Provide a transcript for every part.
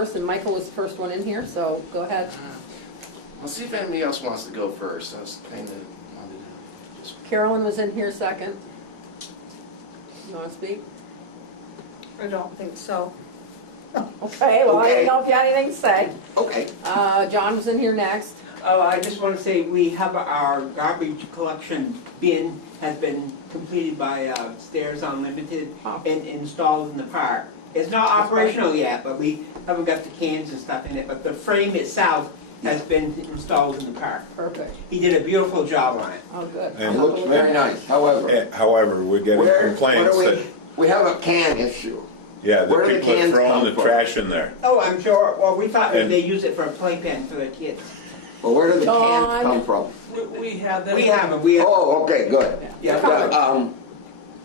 first, and Michael was the first one in here, so go ahead. I'll see if anybody else wants to go first. I was kind of Carolyn was in here second. You want to speak? I don't think so. Okay, well, I Okay. didn't know if you had anything to say. Okay. John was in here next. Oh, I just want to say, we have our garbage collection bin has been completed by Stairs Unlimited Oh. and installed in the park. It's not operational yet, but we haven't got the cans and stuff in it, but the frame itself has been installed in the park. Perfect. He did a beautiful job on it. Oh, good. It looks very nice, however. However, we're getting complaints what that, do we have a can issue. yeah, where that do the people are cans throwing come the from? trash in there. Oh, I'm sure, well, we thought that And- they use it for a playpen for the kids. Well, where do the Dawn. cans come from? We have them. We have them, we have, Oh, okay, good. yeah.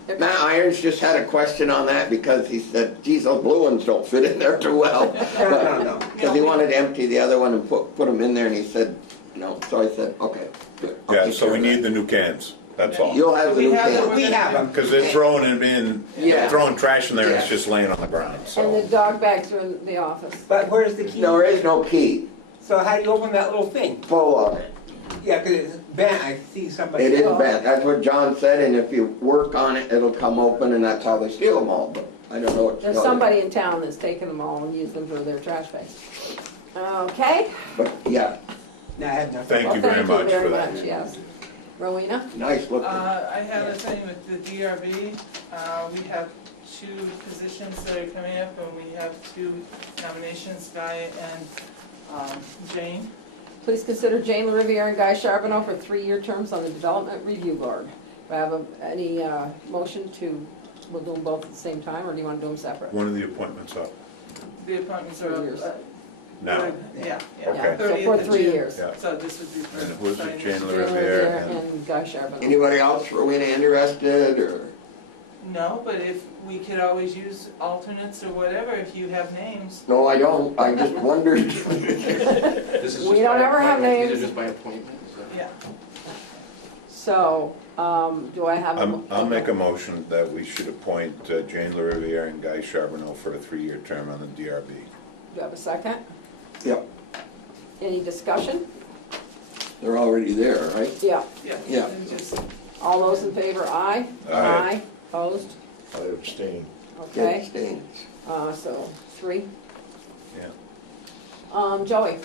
They're Matt Irons just had a question on that because he said, geez, those blue ones don't fit in there too well. No. Because he wanted to empty the other one and put them in there, and he said, no. So I said, okay, good. I'll Yeah, take so care we of need that. the new cans, that's all. You'll have the We new have them. can. We have them. Because they're throwing it in, Yeah. throwing trash in there and it's Yeah. just laying on the ground, And so. the dog bags are in the office. But where's the key? No, there is no key. So how do you open that little thing? Pull on it. Yeah, because it's bent, I see somebody. It is bent. That's what John said, and if you work on it, it'll come open, and that's how they steal them all. But I don't know what. There's somebody in town that's taken them all and used them for their trash bags. Okay? But yeah, No, I had nothing. Thank Well, you very much for that. much, yes. Rowena? nice looking. I have a thing with the DRB. We have 2 positions that are coming up, and we have 2 nominations, Guy and Jane. Please consider Jane LaRiviere and Guy Charbonneau for 3-year terms on the Development Review Board. Do I have any motion to, we'll do them both at the same time, or do you want to do them separate? One of the appointments up The appointments are Years. up. now. Yeah, Okay. Yeah, so 30th for of 3 June. years. Yeah. So this would be for. And who's it, signing. Jane Jane LaRiviere LaRiviere and, and Guy Charbonneau. Anybody else, Rowena, interested, or? No, but if, we could always use alternates or whatever if you have names. No, I don't. I just wondered. This is We just don't by ever have appointment. These names. are just by appointment, is that? Yeah. So, do I have? I'll make a motion that we should appoint Jane LaRiviere and Guy Charbonneau for a 3-year term on the DRB. Do you have a second? Yep, Any discussion? they're already there, right? Yeah. Yeah. And just, All those in favor, aye? Aye. Opposed? I abstain. Okay, Abstains. so 3. Yeah. Joey?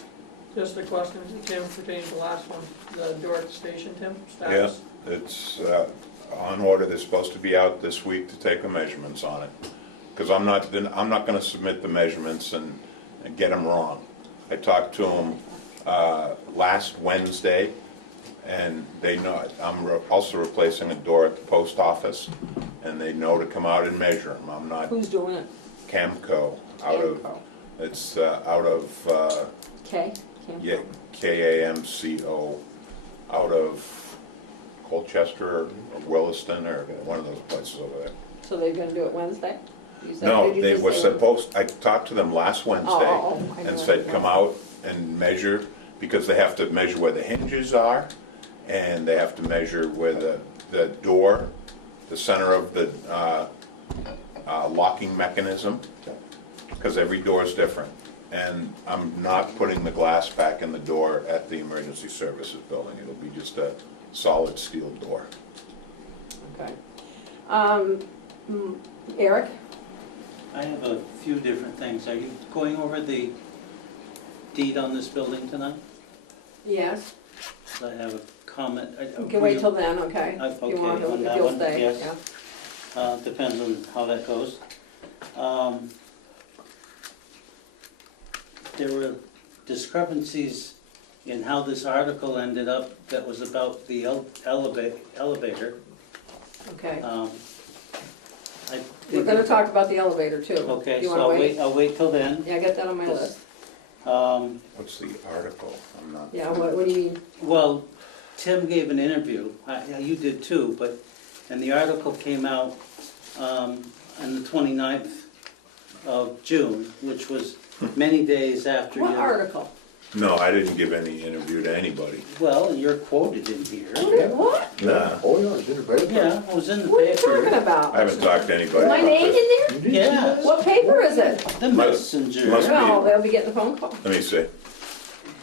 Just a question to Tim pertaining to the last one, the door at the station, Tim, Yeah, status? it's on order. They're supposed to be out this week to take the measurements on it. Because I'm not gonna submit the measurements and get them wrong. I talked to them last Wednesday, and they know, also replacing a door at the post office, and they know to come out and measure them. I'm not Who's doing it? Camco, out of, Camco. it's out of, Kay? Camco? yeah, KAMCO, out of Colchester or Williston or one of those places over there. So they're gonna do it Wednesday? You said- No, did you they just were say- supposed, I talked to them last Wednesday I know and what said, you're come saying. out and measure, because they have to measure where the hinges are, and they have to measure where the door, the center of the locking mechanism, because every door is different. And I'm not putting the glass back in the door at the emergency services building. It'll be just a solid steel door. Okay. Eric? I have a few different things. Are you going over the deed on this building tonight? Yes. I have a comment. You can wait till then, okay? If Okay, you want to, on if that you'll one, stay, yes. yeah. Depends on how that goes. There were discrepancies in how this article ended up that was about the elevator. Okay. I We're gonna talk about the elevator too. Okay, Do you so wanna wait? I'll wait till then. Yeah, get that on my Yes. list. What's the article? I'm not. Yeah, what do you mean? Well, Tim gave an interview, you did too, and the article came out on the 29th of June, which was many days after What your... article? No, I didn't give any interview to anybody. Well, you're quoted in here. What? Nah, Oh, yeah, it's in the paper. Yeah, it was in the What are you talking paper. about? I haven't talked to anybody. My about name this. in there? Yeah, What paper is it? the messenger. Must be. Well, they'll be getting a phone call. Let me see.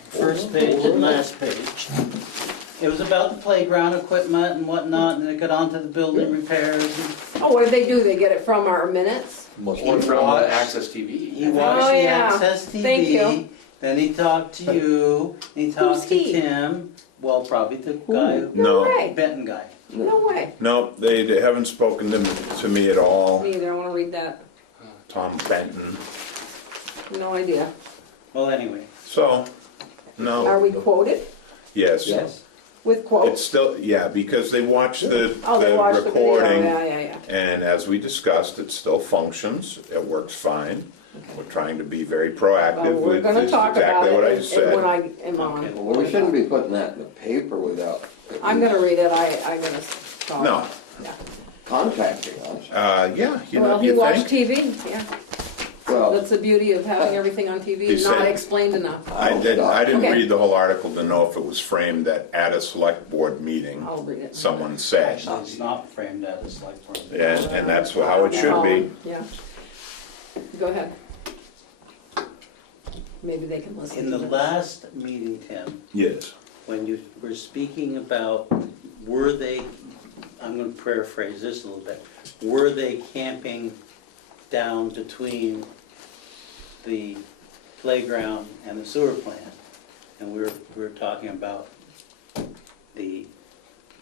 First page and last page. It was about the playground equipment and whatnot, and it got onto the building repairs. And Oh, what did they do? They get it from our minutes? Must One be. from watched- Access TV. He watched Oh, the yeah. Access Thank you. TV, then he talked to you, and he talked to he? Tim. Well, probably the guy, No No, way. Benton guy. No way. no, they haven't spoken to me at all. Me either. I want to read that. Tom Benton. No idea. Well, anyway, So, Are no, we quoted yes. yes. with It's quotes? still, yeah, because they watched the Oh, they watched the video. recording. Yeah, yeah, yeah. And as we discussed, it still functions, it works fine. We're trying to be very proactive Well, we're with gonna it's talk about exactly what I it and when said. I am on. Okay. Well, we shouldn't be putting that in the paper without. at I'm least gonna read it. I'm gonna call. No. Yeah. Contacting us. Yeah, you Well, know, he you watched think? TV, yeah. Well, That's the beauty of having everything on He TV, not said- explained enough. I didn't Okay. read the whole article to know if it was framed that at a select board meeting, I'll read it. someone said. Actually, it's not framed as like. And that's how it should be. Yeah. Go ahead. Maybe they can listen In to the this. last meeting, Tim, Yes. when you were speaking about, were they, I'm gonna paraphrase this a little bit, were they camping down between the playground and the sewer plant? And we were talking about the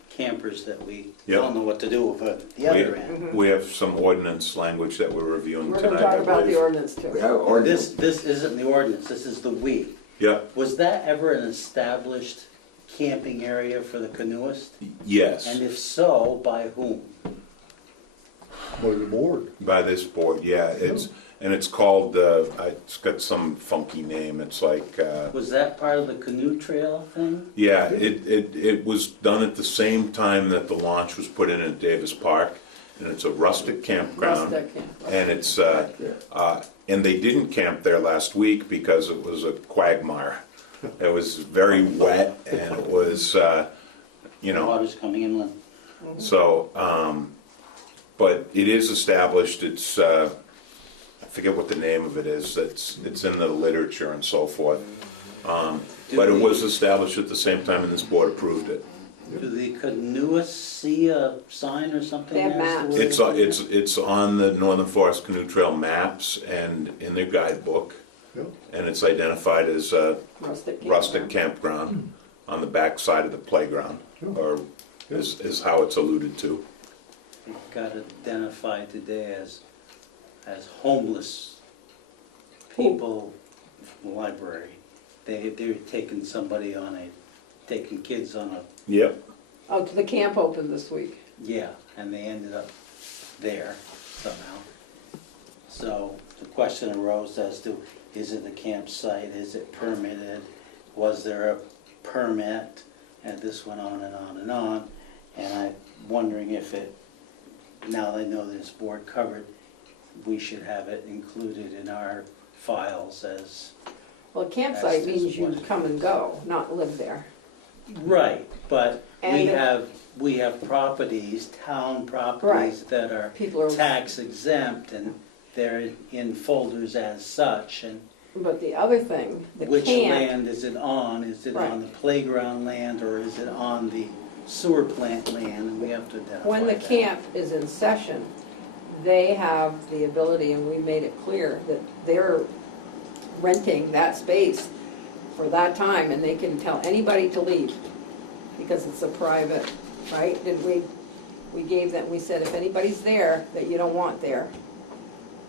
campers that we Yep. don't know what to do with at the other end. Mhm. We have some ordinance language that we're reviewing We're tonight, gonna talk I about the believe. ordinance too. we have ordinance. This isn't the ordinance, this is the we. Yeah, Was that ever an established camping area for the canoeist? yes, And if so, by whom? By the board. by this board, yeah, and it's called, it's got some funky name, it's like, Was that part of the canoe trail thing? yeah, it was done at the same time that the launch was put in at Davis Park, and it's a rustic campground. Rustic camp. And it's, Back there. and they didn't camp there last week because it was a quagmire. It was very wet and it was, you know, Water's coming inland. so, but it is established, it's, I forget what the name of it is, it's in the literature and so forth. But it was established at the same time and this board approved it. Do the canoeists see a sign or something They have there as to maps. where It's on the Northern Forest Canoe Trail maps and in their guidebook. Yeah. And it's identified as a Rustic camp. rustic campground on the back side of the playground, or is how it's alluded to. it got identified today as homeless people from the library? They were taking somebody on taking kids on a, Yep. Oh, the camp opened this week. yeah, and they ended up there somehow. So the question arose as to, is it a campsite, is it permitted, was there a permit? And this went on and on and on, and I'm wondering if it, now that I know this board covered, we should have it included in our files as, Well, a campsite That's means you what- come and go, not live there. right, but And- we have properties, town properties that are People are, tax exempt and they're in folders as such, and but the other thing, the which camp, land is it on? Is it on the playground land or is it on the sewer plant land? And we have to identify when the that. camp is in session, they have the ability, and we made it clear, that they're renting that space for that time, and they can tell anybody to leave, because it's a private, right? Did we gave them, we said, if anybody's there that you don't want there,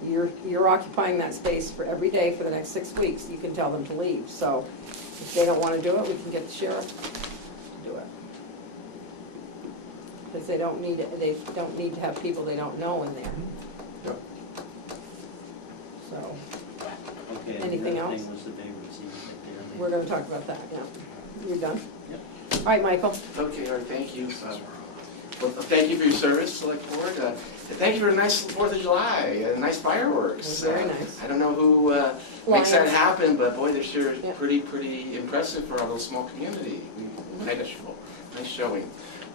you're occupying that space for every day for the next 6 weeks, you can tell them to leave. So if they don't wanna do it, we can get the sheriff to do it. Because they don't need to have people they don't know in there. Yep. So, Okay, and anything the other else? thing was the Bay Routine right there. we're gonna talk about that, yeah. You're done? Yep. All right, Michael. Okay, all right, thank you. Well, thank you for your service, Select Board. And thank you for a nice 4th of July, nice fireworks. Very nice. I don't know who makes that Lions. happen, but boy, they're sure Yeah. pretty impressive for our little small community. Nice show, nice showing.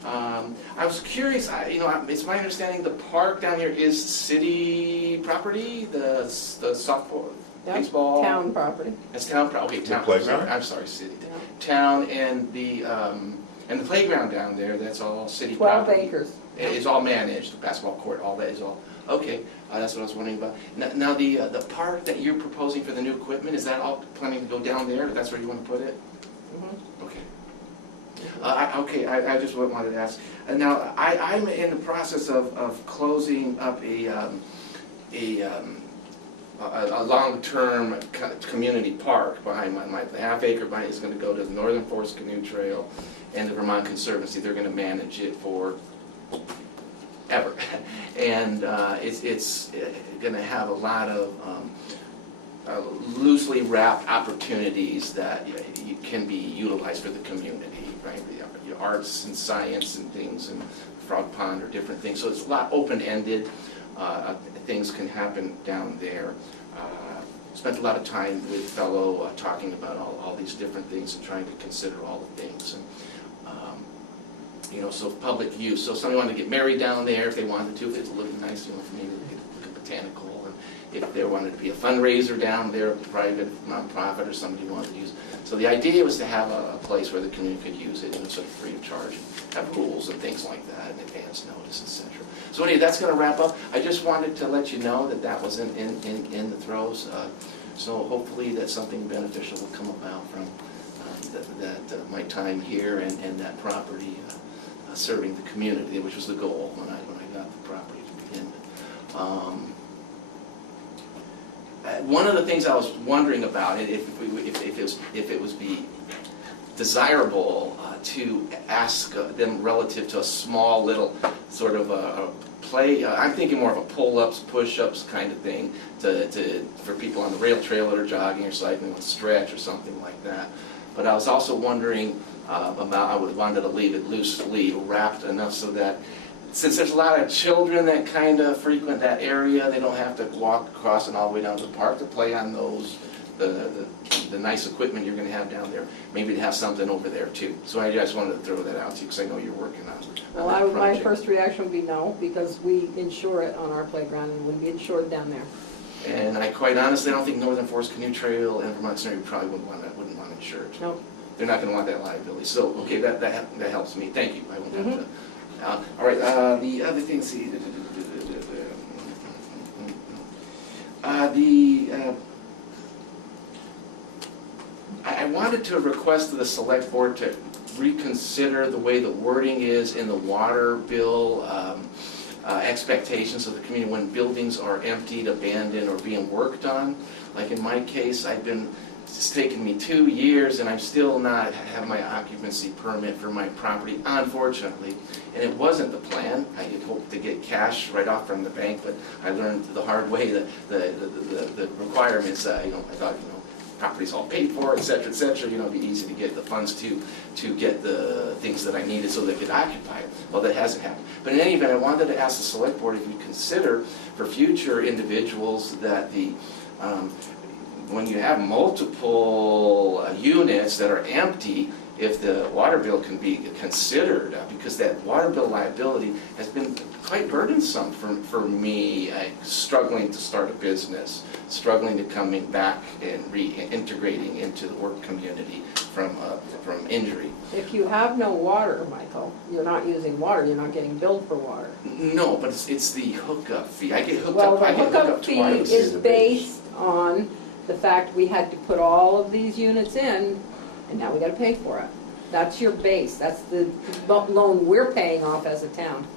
I was curious, it's my understanding the park down here is city property, the softball, Yep, baseball? Town property. It's town property, okay, The town, playground? I'm sorry, city. Yeah. Town and the playground down there, that's all city 12 property. acres. It's all managed, the basketball court, all that is all, okay, that's what I was wondering about. Now, the park that you're proposing for the new equipment, is that all planning to go down there? That's where you want to put it? Mhm. Okay. I just wanted to ask. Now, I'm in the process of closing up a long-term community park behind my half acre behind is going to go to the Northern Forest Canoe Trail and the Vermont Conservancy. They're going to manage it for ever. And it's going to have a lot of loosely wrapped opportunities that can be utilized for the community, right? The arts and science and things, and Frog Pond or different things. So it's a lot open-ended. Things can happen down there. Spent a lot of time with fellow talking about all these different things and trying to consider all the things. And, so public use. So if somebody wanted to get married down there, if they wanted to, if it's a little nice, for me, they could look at botanical. And if there wanted to be a fundraiser down there, private, nonprofit, or somebody wanted to use. So the idea was to have a place where the community could use it, sort of free of charge, and have rules and things like that, and advance notice, etc. So anyway, that's going to wrap up. I just wanted to let you know that that was in the throes. So hopefully that something beneficial will come about from my time here and that property serving the community, which was the goal when I got the property to begin with. One of the things I was wondering about if it was be desirable to ask them relative to a small little sort of play. I'm thinking more of a pull-ups, push-ups kind of thing for people on the rail trail that are jogging or cycling with stretch or something like that. But I was also wondering I wanted to leave it loosely wrapped enough so that since there's a lot of children that kind of frequent that area, they don't have to walk across and all the way down to the park to play on those, the nice equipment you're going to have down there. Maybe to have something over there too. So I just wanted to throw that out to you because I know you're working on Well, that my project. first reaction would be no, because we insure it on our playground and it wouldn't be insured down there. And I quite honestly don't think Northern Forest Canoe Trail and Vermont Center probably wouldn't want to insure it. No. They're not going to want that liability. So, okay, that helps me. Thank you. I won't have to. All right, the other thing, see, I wanted to request of the select board to reconsider the way the wording is in the water bill expectations of the community when buildings are emptied, abandoned, or being worked on. Like in my case, it's taken me 2 years and I'm still not have my occupancy permit for my property, unfortunately. And it wasn't the plan. I had hoped to get cash right off from the bank, but I learned the hard way that the requirements, I thought, property's all paid for, et cetera, it'd be easy to get the funds to get the things that I needed so they could occupy it. Well, that hasn't happened. But in any event, I wanted to ask the select board if you consider for future individuals that when you have multiple units that are empty, if the water bill can be considered, because that water bill liability has been quite burdensome for me, struggling to start a business, struggling to coming back and reintegrating into the work community from injury. If you have no water, Michael, you're not using water, you're not getting billed for water. No, but it's the hookup fee. I get hooked Well, up. the I get hooked hookup up fee twice. is based on the fact we had to put all of these units in, and now we gotta pay for it. That's your base, that's the loan we're paying off as a town.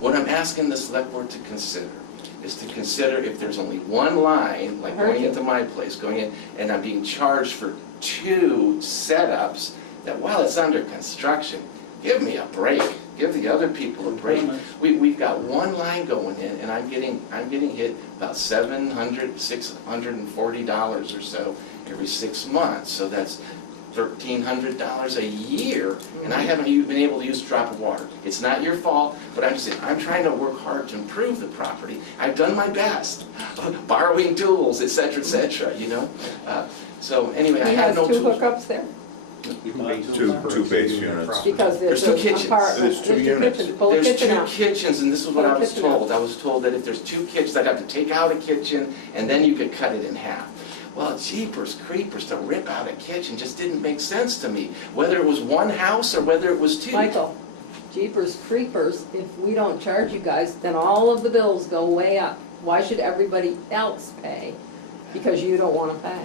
What I'm asking the select board to consider is to consider if there's only one line, like going into my place, going in, and I'm being charged for 2 setups, that while it's under construction, give me a break. Give the other people a break. We've got one line going in, and I'm getting hit about $700, $640 or so every 6 months. So that's $1,300 a year, and I haven't even been able to use a drop of water. It's not your fault, but I'm just saying, I'm trying to work hard to improve the property. I've done my best, borrowing tools, et cetera, so anyway, I He had has no 2 tools. hookups there? Two base units. Because There's there's two an kitchens. apartment, There's two units. kitchens, pull a There's kitchen two out. kitchens, and this is what Pull I a was kitchen out. told. I was told that if there's two kitchens, I'd have to take out a kitchen, and then you could cut it in half. Well, jeepers creepers, to rip out a kitchen just didn't make sense to me, whether it was one house or whether it was two. Michael, jeepers creepers, if we don't charge you guys, then all of the bills go way up. Why should everybody else pay? Because you don't wanna pay.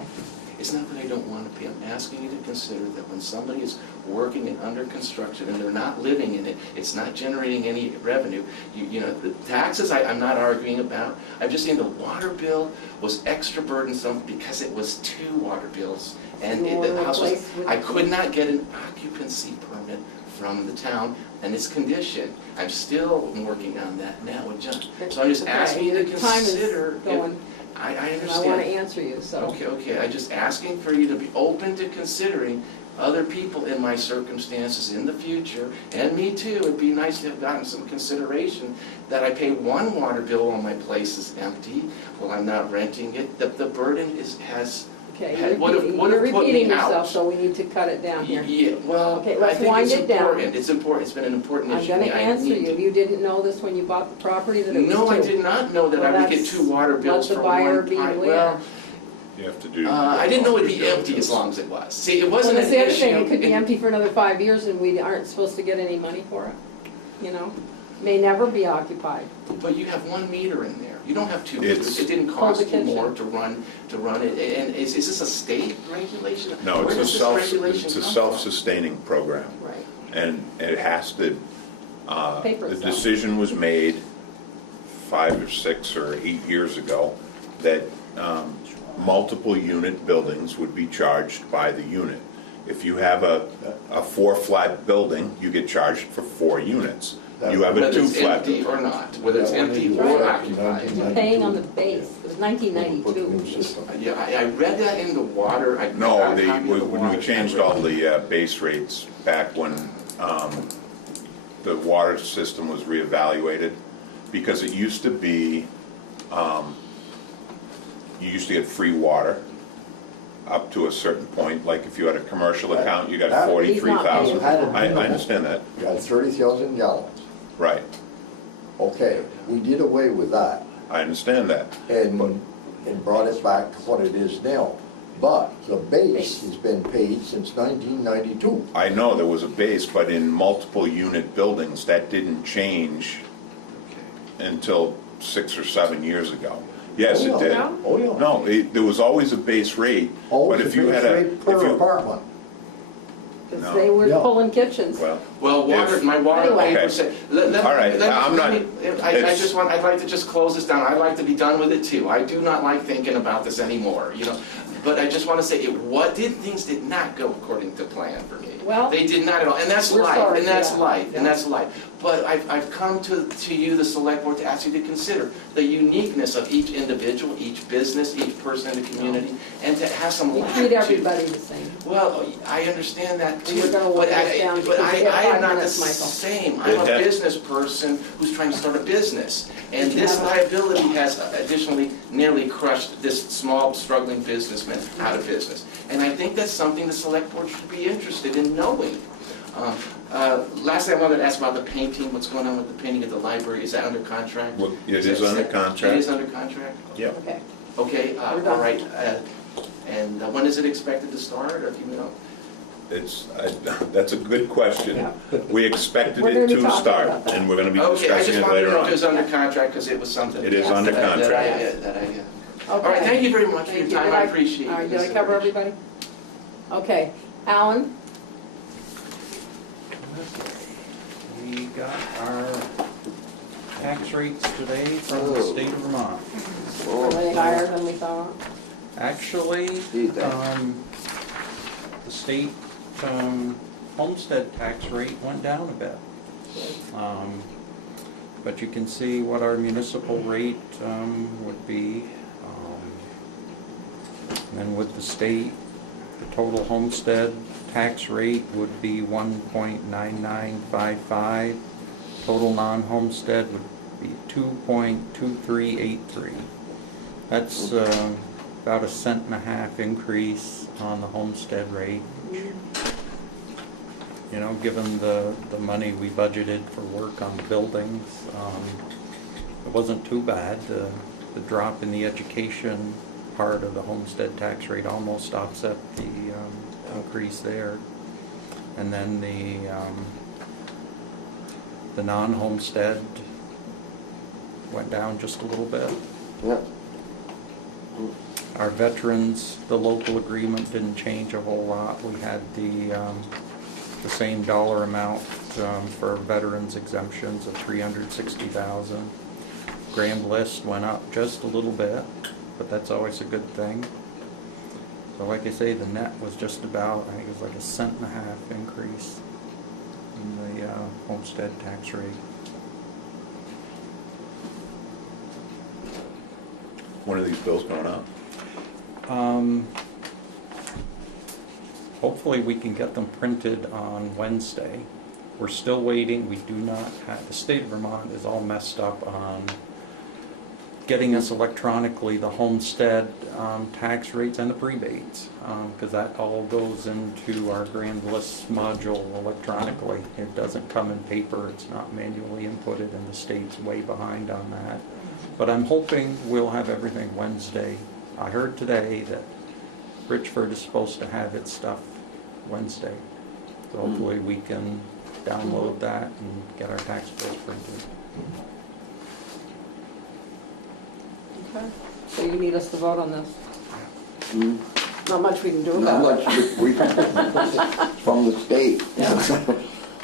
It's not that I don't want to pay. I'm asking you to consider that when somebody is working and under construction and they're not living in it, it's not generating any revenue. You know, the taxes I'm not arguing about. I'm just saying the water bill was extra burdensome because it was two water bills. And You wanna the house was, replace with- I could not get an occupancy permit from the town and its condition. I'm still working on that now with John. So I'm just Okay, asking you to your time is consider. going. I And I understand. wanna answer you, so. Okay, I'm just asking for you to be open to considering other people in my circumstances in the future, and me too. It'd be nice to have gotten some consideration that I pay one water bill while my place is empty, while I'm not renting it. The burden has, Okay, Would have- would you're have put me repeating out. yourself, so we need to cut it down here. yeah, well, Okay, I let's think wind it's it down. important. It's important, it's been an important I'm issue. gonna I answer need you. to- You didn't know this when you bought the property, that it was two? No, I did not know that I Well, would get that's- two water bills let for the buyer one be pipe. aware. Well, You have to do. I didn't know it'd be empty as long as it was. See, it Well, wasn't an that's the other issue. thing, it could be in- empty for another 5 years and we aren't supposed to get any money for it, you know? May never be occupied. But you have one meter in there. You don't have two It's- meters. It didn't Hold cost the you kitchen. more to run it. And is this a state regulation? No, Where it's does this regulation it's a come from? self-sustaining program. Right. And it has to, Pay for the itself. decision was made 5 or 6 or 8 years ago that multiple unit buildings would be charged by the unit. If you have a 4-flat building, you get charged for 4 units. You have a Whether it's 2-flat. empty or not, whether it's empty Right. or occupied. You're paying on the base, it was 1992. Yeah, I read that in the water. I No, got a copy of the when we water. changed all the base rates back when the water system was reevaluated, because it used to be, you used to get free water up to a certain point, like if you had a commercial account, you got That- 43,000. He's not paying. I understand that, You got 30,000 gallons. right, Okay, we did away with that I understand that. and brought it back to what it is now. But the base has been paid since 1992. I know there was a base, but in multiple unit buildings, that didn't change until 6 or 7 years ago. Yes, Oh, it yeah. did. Oh, yeah. No, there was always a base rate, but Always if a you base had a, rate if per you, apartment. Because No. they were Yeah. pulling kitchens. well, Well, water, If- my water, Anyway. like I said, All right, I'm not- I it's- just want, I'd like to just close this down. I'd like to be done with it too. I do not like thinking about this anymore, you know? But I just want to say, things did not go according to plan for me. Well, They did not at all, and that's we're life, sorry and for that's that. life, Yeah. and that's life. But I've come to you, the select board, to ask you to consider the uniqueness of each individual, each business, each person in the community, and to have some We latitude. treat everybody the same. Well, I understand that too. And we're gonna work but this down but because we have I 5 am not the minutes, Michael. same. I'm a It has- business person who's trying to start a business. And Did you this have a- liability has additionally nearly crushed this small struggling businessman out of business. And I think that's something the select board should be interested in knowing. Lastly, I wanted to ask about the painting, what's going on with the painting at the library, is that under contract? well, it is under It contract. is under contract? Yeah. Okay. Okay, We're all done. right. And when is it expected to start, or do you know? That's a good question. Yeah. We expected We're gonna it be to talking start, about that. and we're gonna be Okay, I discussing just it wanted to later know if it was on. under contract, because it was something. It is Yes, under that I- contract. All right, thank you very much for your Thank you. time, Did I appreciate it. All right, did I cover everybody? Okay, Alan? We got our tax rates today from the state of Vermont. Were they higher than we thought? Actually, Gee, thanks. the state homestead tax rate went down a bit. But you can see what our municipal rate would be. And then with the state, the total homestead tax rate would be 1.9955. Total non-homestead would be 2.2383. That's about a cent and a half increase on the homestead rate. you know, given the money we budgeted for work on buildings, it wasn't too bad. The drop in the education part of the homestead tax rate almost offset the increase there. And then the non-homestead went down just a little bit. Yeah. Our veterans, the local agreement didn't change a whole lot. We had the same dollar amount for veterans exemptions of $360,000. Grand list went up just a little bit, but that's always a good thing. So like I say, the net was just about, I think it was like a cent-and-a-half increase in the homestead tax rate. When are these bills going up? Hopefully we can get them printed on Wednesday. We're still waiting. We do not have, the state of Vermont is all messed up on getting us electronically the homestead tax rates and the prebates, because that all goes into our grand list module electronically. It doesn't come in paper, it's not manually inputted, and the state's way behind on that. But I'm hoping we'll have everything Wednesday. I heard today that Richford is supposed to have its stuff Wednesday. So hopefully we can download that and get our tax bills printed. Okay, so you need us to vote on this? Mm. Not much we can do Not about it. much we, from the state. Yeah.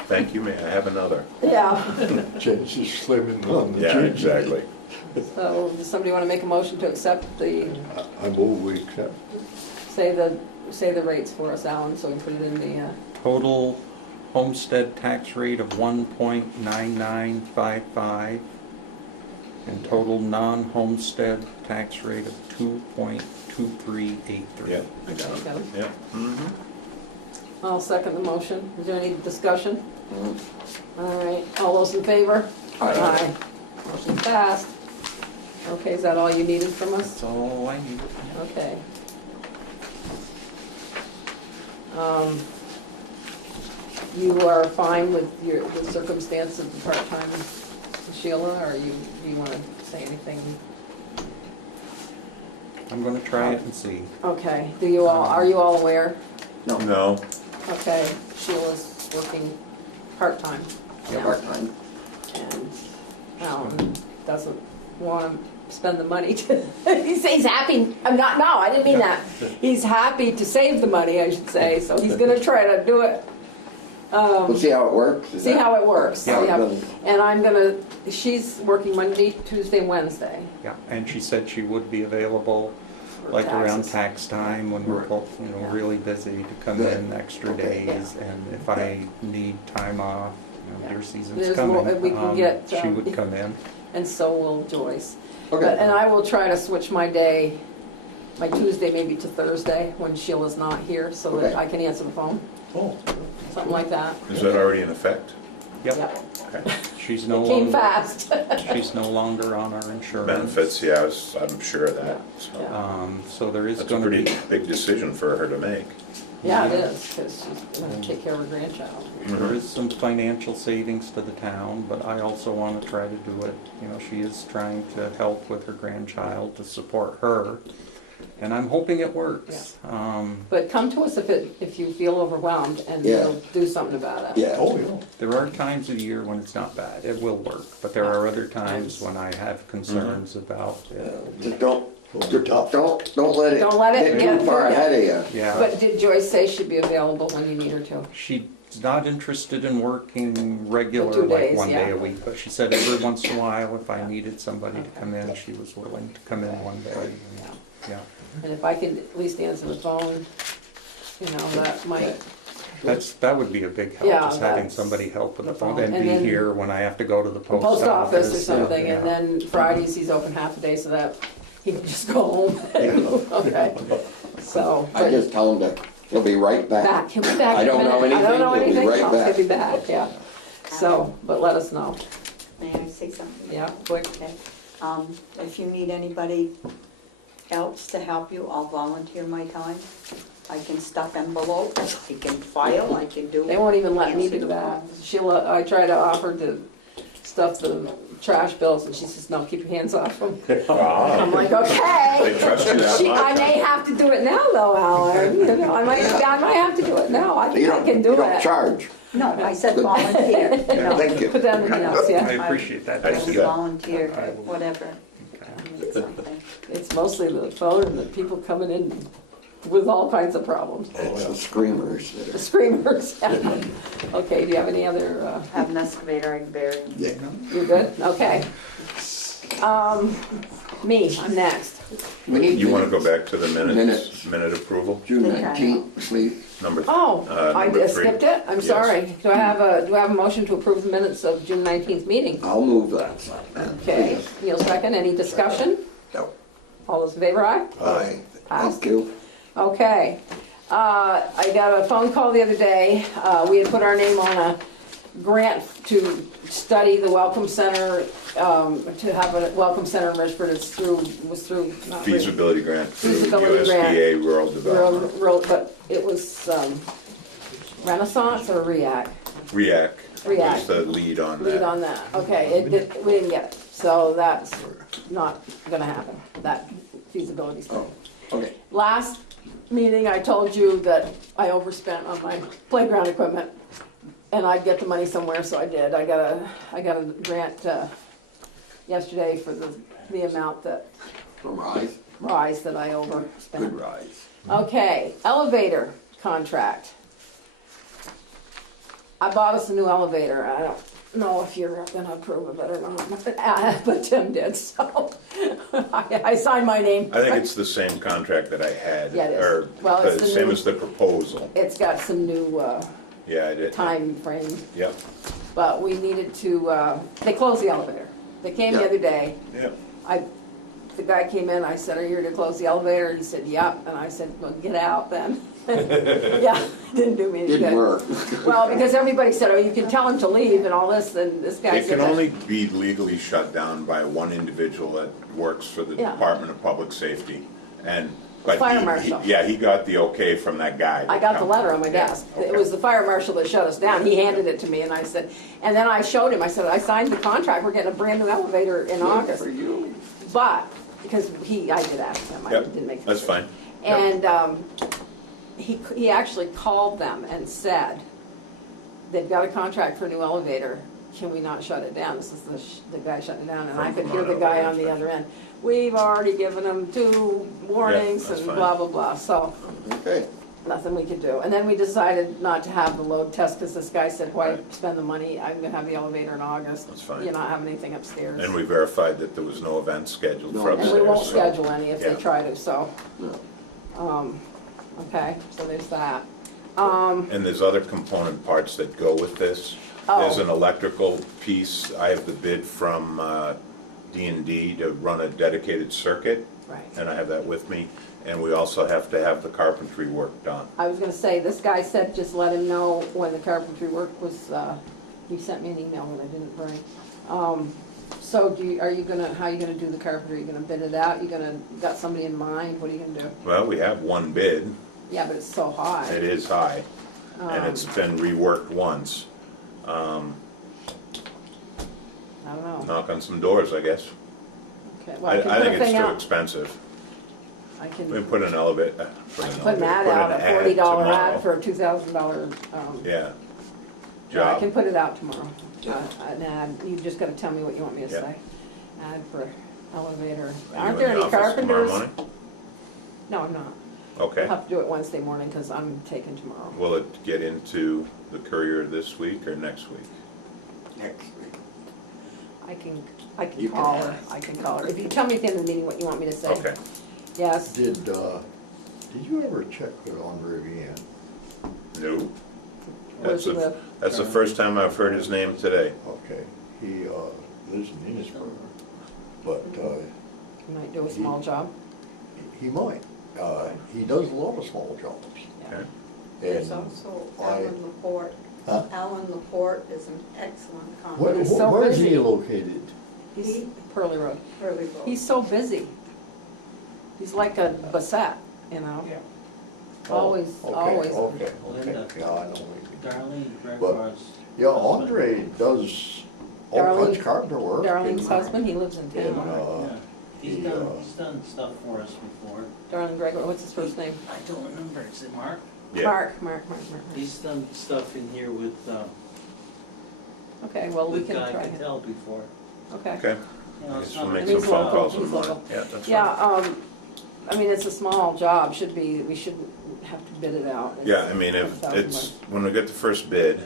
Thank you, may I have another? Yeah, Change is slimming on the Yeah, change. exactly. so does somebody want to make a motion to accept the, I move we accept. say the rates for us, Alan, so we put it in the, Total homestead tax rate of 1.9955 and total non-homestead tax rate of 2.2383. Yeah, I got it. yeah. Mm-hmm. I'll second the motion. Is there any discussion? Mm. All right, all those in favor? Aye. Motion passed. Okay, is that all you needed from us? That's all I need. Okay. You are fine with the circumstance of the part-time Sheila, or you want to say anything? I'm going to try it and see. Okay, are you all aware? No, Okay, Sheila's working part-time now, Part-time. and Alan doesn't want to spend the money to, he's happy, I didn't mean that. He's happy to save the money, I should say, so he's gonna try to do it. We'll see how it works. Is See that how it works. how it Yeah. goes? And she's working Monday, Tuesday, Wednesday. Yeah, and she said she would be available for like around taxes. tax time when we're Right. both, Yeah. really busy to come Good. in extra Okay. days. And if I need time off, Yeah. deer season's There's coming, more- we can get, she would come in. And so will Joyce. Okay. And I will try to switch my day, my Tuesday maybe to Thursday when Sheila's not here, so that Okay. I can answer the phone, oh, something like that. is that already in effect? Yep, Yep. Okay. she's no It came longer, fast. she's no longer on our insurance. Benefits, yeah, I'm sure of that. So Yeah. So there is that's a gonna pretty be, big decision for her to make. Yeah, it is, because she's gonna take care of her grandchild. there is some financial savings to the town, but I also want to try to do it. She is trying to help with her grandchild to support her, and I'm hoping it works. But come to us if you feel overwhelmed, and Yeah. we'll do something about it. Yeah. Oh, yeah. There are times of the year when it's not bad, it will work, but there are other times when I have concerns about, Just don't You're tough. Don't let it Don't let it get too get far through. ahead of you. yeah. But did Joyce say she'd be available when you need her to? She's not interested in working regular, For 2 like days, 1 day yeah. a week, but she said every once in a while, if I needed somebody to come in, she was willing to come in 1 day. and, Yeah, And if I could at least answer the phone, that might, that would be a big help, Yeah, just having that's somebody help with the the phone, phone. and And be then- here when I have to go to the post office or something, yeah. and then Fridays he's open half a day so that he can just go home. Okay, so, I just tell him that he'll be right back. he'll be back I in a don't know minute. I don't know anything, he'll be anything, right he'll back. be back, yeah. So, but let us know, May I say something? yeah, quick. Okay. If you need anybody else to help you, I'll volunteer my time. I can stuff envelopes, I can file, I can do. They won't even let me answer do the that. phone. I try to offer to stuff the trash bills, and she says, no, keep your hands off them. I'm like, okay. They trust you that much. I may have to do it now though, Alan, you know, I might have to do it now, I think I can do You don't it. charge. No, I said volunteer. No, Thank you. Put that in the notes, I yeah. appreciate that. I That's will good. volunteer, I will. whatever. Okay. I need something. It's mostly the phone and the people coming in with all kinds of problems. It's the screamers that The are. screamers. Okay, do you have any other, Have an excavator I can bury. Yeah. you're good? Okay. Me, I'm next. We need You want to go back to the Minutes. minute approval, June 19th, please. number? Oh, I number three. skipped it, I'm Yes. sorry. Do I have a motion to approve the minutes of June 19th meeting? I'll move that. Okay, Neil second, any discussion? No. All those in favor, aye? Aye. Thank you. Okay. I got a phone call the other day. We had put our name on a grant to study the Welcome Center, to have a Welcome Center in Richford. Was through. not really- Feasibility grant through Feasibility grant. USDA Rural Development. But it was Renaissance or REACT? REACT REACT. was the lead on Lead that. on that. Okay, we didn't get it. So that's not gonna happen, that feasibility study. Oh, okay. Last meeting, I told you that I overspent on my playground equipment, and I'd get the money somewhere, so I did. I got a grant yesterday for the amount that rise that I overspent. Good rise. Okay, elevator contract. I bought us a new elevator. I don't know if you're gonna approve of it or not, but Tim did, so I signed my name. I think it's the same contract that I had, Yeah, it is. or Well, it's the the same new- as the proposal. It's got some new Yeah, I did. time frame, Yep, but we needed to, they closed the elevator. They came the Yeah. other day. yep. The guy came in, I said, are you here to close the elevator? He said, yep. And I said, well, get out then. Yeah, didn't do me any good. Didn't work. Well, because everybody said, oh, you can tell him to leave and all this, and this guy It said. can only be legally shut down by one individual that works for the Yeah. Department of Public Safety. But Fire he- marshal. Yeah, he got the okay from that guy. I got the letter on my Yeah, desk. okay. It was the fire marshal that shut us down. He handed it to me, and I said, and then I showed him, I said, I signed the contract, we're getting a brand new elevator in August. For you. But, because I did ask him, I Yep, didn't make a that's decision. fine. Yep. And he actually called them and said, they've got a contract for a new elevator, can we not shut it down? This is the guy shutting it down, and I From could hear the Vermont guy on Elevator the other end. We've already given them 2 warnings that's and fine. blah, blah, blah, so Okay. nothing we could do. And then we decided not to have the load test, because this guy said, why Right. spend the money? I'm gonna have the elevator in August. That's fine. You're not having anything upstairs. And we verified that there was no event scheduled No. for upstairs. And we won't so- schedule any if they Yeah. try to, so, No. okay, so there's that. Um, And there's other component parts that go with this. Oh. There's an electrical piece, I have the bid from D&D to run a dedicated circuit, right. and I have that with me. And we also have to have the carpentry work done. I was gonna say, this guy said just let him know when the carpentry work was, he sent me an email that I didn't bring. So how are you gonna do the carpentry? You gonna bid it out? Got somebody in mind? What are you gonna do? Well, we have one bid, Yeah, but it's so high. it is high, and it's been reworked once. I don't know. Knock on some doors, I guess. Okay, well, I can I put a think it's thing too out. expensive. I can We put an elevator, put an ad out, a $40 ad for a $2,000, Yeah, yeah, I job. can put it out tomorrow. An ad, you just gotta tell me what you want me to Yeah. say. Ad for elevator. Are Aren't you there in the any office tomorrow carpenters? morning? No, I'm not. Okay. I'll have to do it Wednesday morning, because I'm taking tomorrow. Will it get into the Courier this week or next week? Next week. I can You can call her, ask. I can call her. If you tell me at the end of the meeting what you want me to say. Okay. Yes, Did you ever check with Andre Vian? No. where's That's he the, live? that's the first time I've heard his name today. Okay, he lives in Innisbrook, but You might do a small job. he might. He does a lot of small jobs. Yeah. Okay. There's And also I- Alan Laporte. Huh? Alan Laporte is an excellent Where, contractor. He's so where is he busy. located? He's Pearly Road. Early vote. He's so busy. He's like a Bassett, you know? Yeah. Oh, Always, okay, always. Okay, Linda. okay, yeah, I know. what Darlene But- Gregoire's. you- Yeah, Andre does all Darlene- kinds of carpenter work. Darlene's and- husband, he lives in and, town. Yeah, he, he's done stuff for us before. Darlene Gregor, what's his first name? I don't remember, is it Mark? Yeah. Mark. He's done stuff in here with, Okay, well, we with can Guy try him. Cattell before. Okay. Okay, You know, I it's guess we'll not- make And some he's phone local, calls in he's the morning. local. Yeah, that's fine. Yeah, I mean, it's a small job, we shouldn't have to bid it out. Yeah, I mean, if it's, when we get the first bid,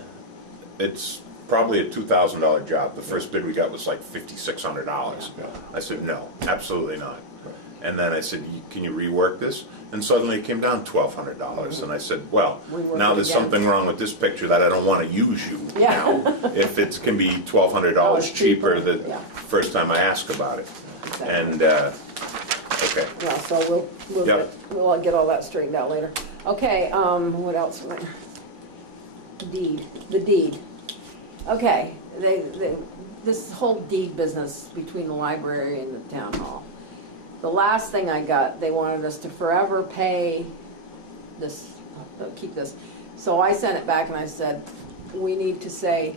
it's probably a $2,000 job. The first bid we got was like $5,600. I said, no, absolutely not. And then I said, can you rework this? And suddenly it came down $1,200. And I said, well, Rework now it there's again. something wrong with this picture that I don't want to use you Yeah. now. If it can be $1,200 Oh, cheaper, cheaper the yeah. first time I ask about it. Exactly. And, okay. Yeah, so Yep. we'll get all that straightened out later. Okay, what else? The deed. Okay, this whole deed business between the library and the town hall. The last thing I got, they wanted us to forever pay this, keep this. So I sent it back and I said, we need to say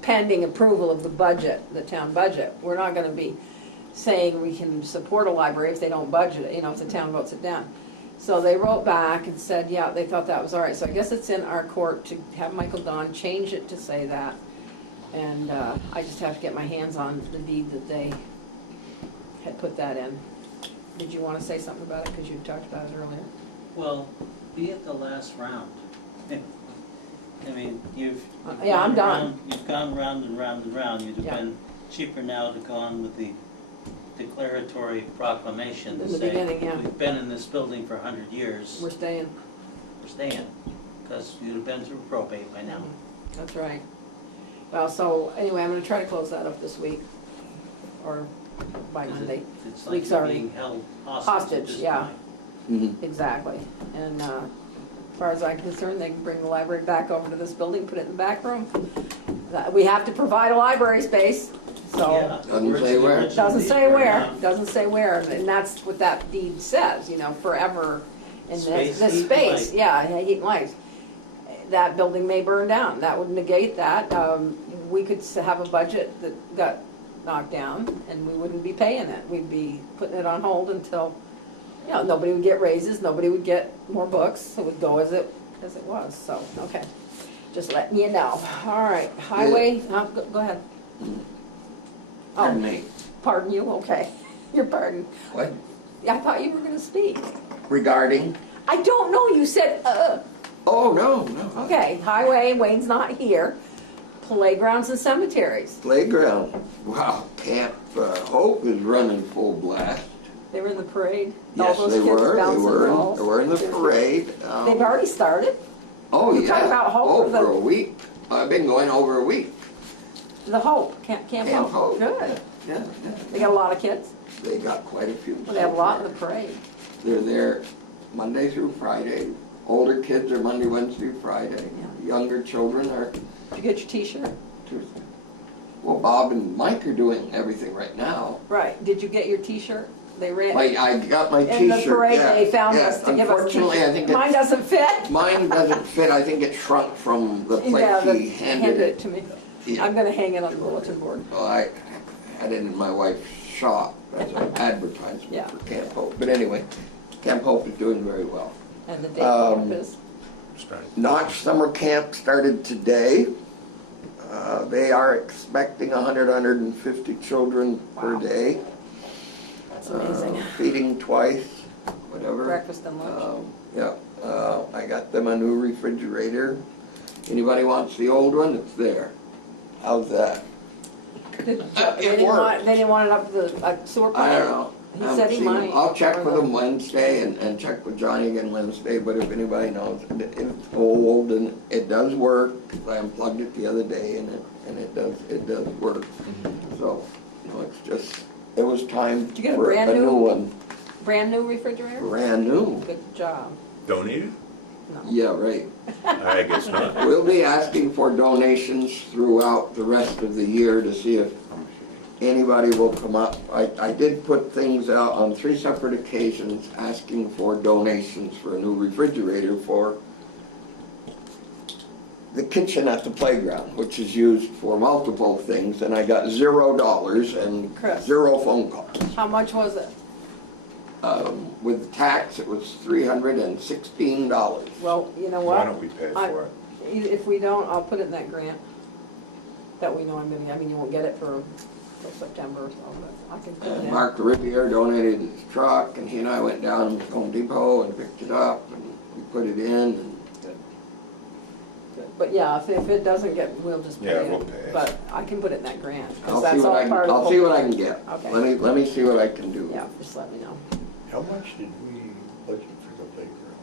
pending approval of the budget, the town budget. We're not gonna be saying we can support a library if they don't budget it, if the town votes it down. So they wrote back and said, yeah, they thought that was all right. So I guess it's in our court to have Michael Don change it to say that. And I just have to get my hands on the deed that they had put that in. Did you want to say something about it, because you talked about it earlier? Well, be at the last round. I mean, you've. Yeah, I'm gone done. round- You've gone round and round and round. You'd have Yeah. been cheaper now to go on with the declaratory proclamation to In the say, beginning, yeah. we've been in this building for 100 years, We're staying. we're staying, because you'd have been through probate by now. That's right. Well, so anyway, I'm gonna try to close that up this week, or by 'Cause Monday. It's like Week's you're already- being held hostage Hostage, at this yeah. point. Mhm. Exactly. And as far as I'm concerned, they can bring the library back over to this building, put it in the back room. We have to provide a library space, so. Yeah, the Doesn't words say of the where. original Doesn't deed say were where, enough. doesn't say where, and that's what that deed says, forever in Space, this heat, and space, light. yeah, heat and light. That building may burn down, that would negate that. We could have a budget that got knocked down, and we wouldn't be paying it. We'd be putting it on hold until, nobody would get raises, nobody would get more books, it would go as it was, so, okay. Just letting you know. All right, highway, go ahead. Pardon Oh, me. pardon you, okay. Your pardon. What? I thought you were gonna speak. Regarding? I don't know, you said, Oh, no. Okay, highway, Wayne's not here. Playgrounds and cemeteries. Playground. Wow, Camp Hope is running full blast. They were in the parade. All Yes, those they kids were. bouncing balls. They were in the parade. They've already started? Oh, You're yeah. talking about Hope or the- Over a week. I've been going over a week. The Hope, Camp Camp Hope. Hope. Good. Yeah. They got a lot of kids. They got quite a few. Well, they have a lot in the parade. They're there Monday through Friday. Older kids are Monday, Wednesday, Friday. Younger children are Did you get your T-shirt? Tuesday. Well, Bob and Mike are doing everything right now. Right. Did you get your T-shirt? They ran. I got my In the T-shirt, parade, yeah, they found yeah. us to give us Unfortunately, I think T-shirts. Mine doesn't fit. mine doesn't fit. I think it shrunk from the Yeah, place he handed it. to me. Yeah. I'm gonna hang it on the bulletin board. Well, I had it in my wife's shop as an advertisement Yeah. for Camp Hope. But anyway, Camp Hope is doing very well. And the day camp is. Notch Summer Camp started today. They are expecting 150 children per Wow. day. That's amazing. Feeding twice, whatever. Breakfast and lunch. Yeah, I got them a new refrigerator. Anybody wants the old one, it's there. How's that? They it didn't works. want, they didn't want it up the sewer pipe? I don't know. He Haven't said he seen 'em. might. I'll check Or with the- them Wednesday and check with Johnny again Wednesday, but if anybody knows, it's old and it does work. 'Cause I unplugged it the other day and it does work. So, it's just, it was time Did you get a for brand a new- new one. Brand new refrigerator? Brand new. Good job. Donated? No. Yeah, right. I guess not. We'll be asking for donations throughout the rest of the year to see if anybody will come up. I did put things out on 3 separate occasions asking for donations for a new refrigerator for the kitchen at the playground, which is used for multiple things, and I got $0 and Chris. 0 phone calls. How much was it? With tax, it was $316. Well, you know what? Why don't we pay for it? If we don't, I'll put it in that grant that we know I'm gonna, I mean, you won't get it for till September or so, but I can put it And in. Mark Riviere donated his truck, and he and I went down to Home Depot and picked it up, and we put it in, and But yeah, if it doesn't get, we'll just pay Yeah, it. we'll pay it. But I can put it in that grant, I'll because see that's what all I can, part of the. I'll see what I can get. Okay. Let me see what I can do. Yeah, just let me know. How much did we budget for the playground?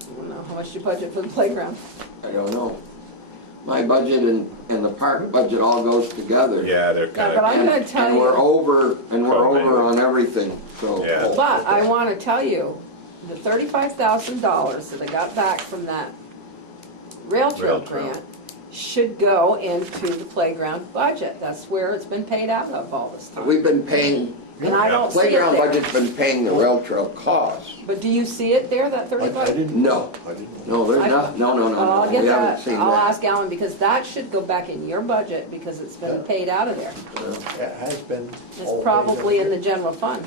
I don't know, how much you budget for the playground? I don't know. My budget and the park budget all goes together. Yeah, they're Yeah, kind but of, I'm gonna tell And we're you, over, Co-managed. on everything, so. Yeah. but I wanna tell you, the $35,000 that I got back from that rail trail Rail trail. grant should go into the playground budget. That's where it's been paid out of all this time. We've been paying, And I don't see it playground there. budget's been paying the rail trail costs. But do you see it there, that I 35? didn't. No. I didn't. No, there's not, no, Well, I'll get we haven't that, seen I'll that. ask Alan, because that should go back in your budget, because it's been Yeah. paid out of there. It has been. It's all probably paid in up. the general fund,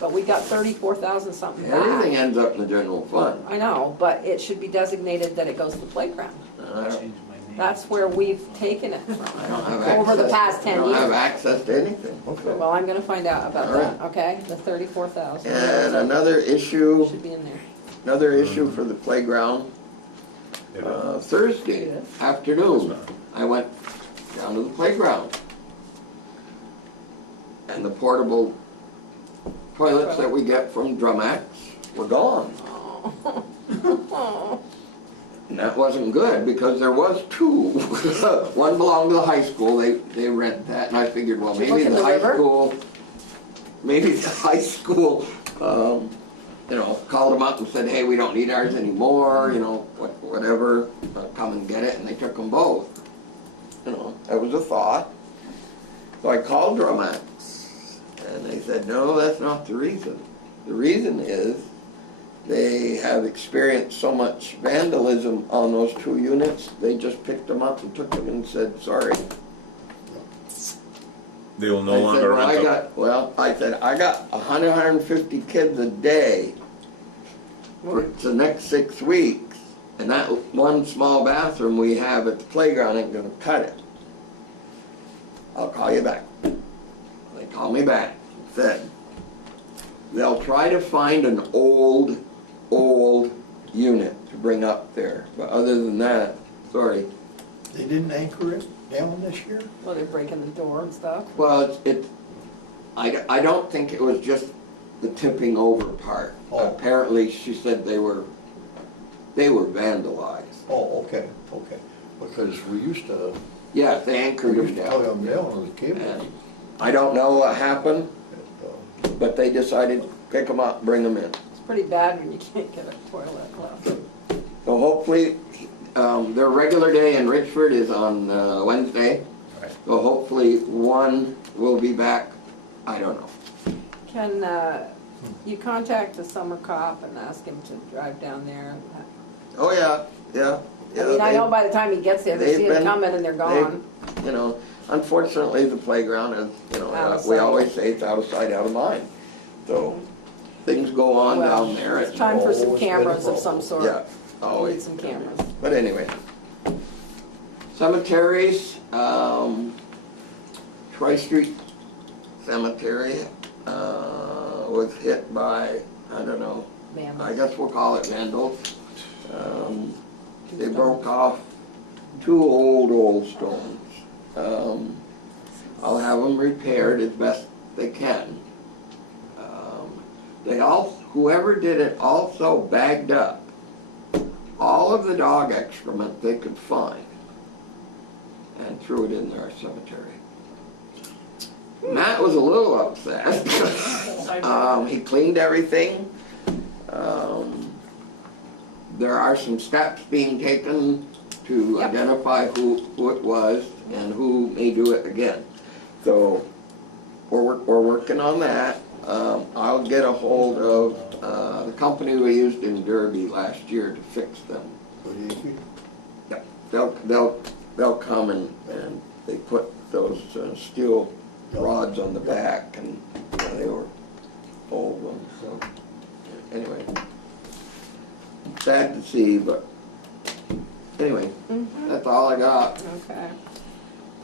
but we got 34,000 something Everything back. ends up in the general fund. I know, but it should be designated that it goes to the playground. I don't That's where we've taken it I from, don't have over the access- past I 10 don't have years. access to anything. Okay. Well, I'm gonna find out about All that, okay? The 34,000. And another issue, Should be in there. another issue for the playground, it Thursday afternoon, I went down to the playground. And the portable toilets that we get from Drumax were gone. Oh. And that wasn't good, because there was 2. One belonged to the high school, they rent that, and I figured, well, Did you maybe look in the the high river? school, called them up and said, hey, we don't need ours anymore, whatever, come and get it, and they took them both. That was a thought. So I called Drumax, and they said, no, that's not the reason. The reason is they have experienced so much vandalism on those 2 units, they just picked them up and took them and said, sorry. They will no I said, longer well, rent them. I said, I got 150 kids a day for the next 6 weeks, and that one small bathroom we have at the playground ain't gonna cut it. I'll call you back. They called me back, said, they'll try to find an old unit to bring up there, but other than that, sorry. They didn't anchor it down this year? Well, they're breaking the door and stuff. Well, I don't think it was just the tipping over part. Oh. Apparently, she said they were vandalized. Oh, okay, because we used to, Yeah, they anchored them plug down. them down with cables. And I don't know what happened, And, but they decided to pick them up, bring them in. It's pretty bad when you can't get a toilet left. So hopefully, their regular day in Richford is on Wednesday. Right. So hopefully one will be back, I don't know. Can you contact the summer cop and ask him to drive down there? Oh, yeah. I mean, I they- know by the time he gets there, they they've see it been- coming and they're gone. Unfortunately, the playground is, Out of we sight. always say it's out of sight, out of mind. So, things go on Well, down there. It's time for some always been a cameras of some problem. sort. Yeah, We always. need some cameras. But anyway. Cemeteries, Tri-Street Cemetery, was hit by, I don't know, Man, I guess we'll call it vandals. They broke off 2 old stones. I'll have them repaired as best they can. Whoever did it also bagged up all of the dog excrement they could find and threw it in their cemetery. Matt was a little upset. He cleaned everything. There are some steps being taken to Yep. identify who it was and who may do it again. So, we're working on that. I'll get a hold of, the company we used in Derby last year to fix them. Yeah, they'll come and they put those steel rods on the back, and they were old ones, so, anyway. Sad to see, but, anyway, that's all I got. Okay.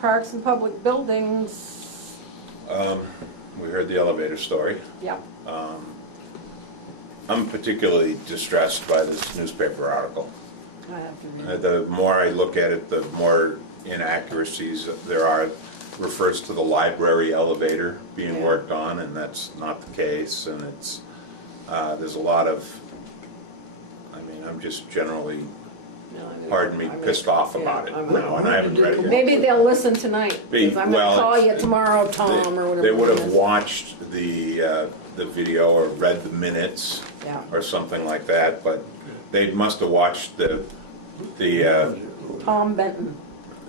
Parks and public buildings, We heard the elevator story. yeah. I'm particularly distressed by this newspaper article. I have to read it. The more I look at it, the more inaccuracies there are. It refers to the library elevator being Yeah. worked on, and that's not the case, and it's, there's a lot of, I mean, I'm just generally, No, I'm gonna- pardon me, I'm gonna- pissed off yeah, about it I'm now, gonna- and I haven't read it yet. Maybe they'll listen tonight, because I'm Well, gonna call you tomorrow, Tom, or whatever. They would it have is. watched the video or read the minutes Yeah. or something like that, but they must have watched Tom Benton.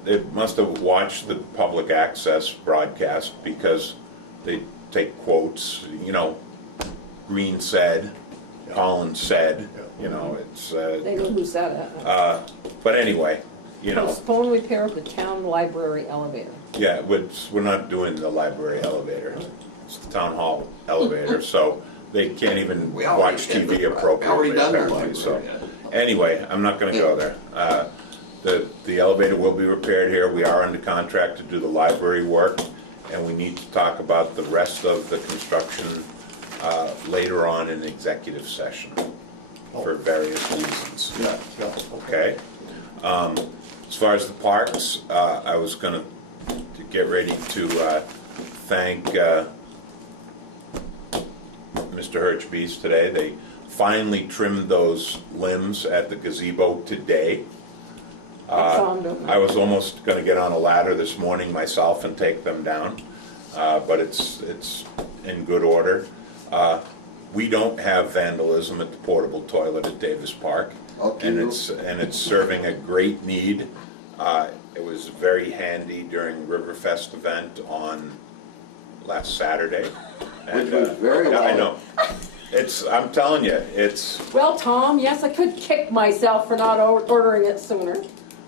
they must have watched the public access broadcast, because they take quotes, you know, Green said, Collins said, you know, it's, They know who said it. but anyway, you know, Postpone repair of the town library elevator. yeah, we're not doing the library elevator, it's the town hall elevator, so they can't even We already watch did TV the- appropriately, already done the apparently, so. library, Anyway, I'm not gonna go there. The elevator will be repaired here, we are under contract to do the library work, and we need to talk about the rest of the construction later on in the executive session for various reasons. Yeah, yeah. Okay? As far as the parks, I was gonna get ready to thank Mr. Hirschbees today. They finally trimmed those limbs at the gazebo today. I saw him do it. I was almost gonna get on a ladder this morning myself and take them down, but it's in good order. We don't have vandalism at the portable toilet at Davis Park. Okay. And it's serving a great need. It was very handy during Riverfest event on last Saturday. Which was very yeah, I well. know. I'm telling you, it's, Well, Tom, yes, I could kick myself for not ordering it sooner.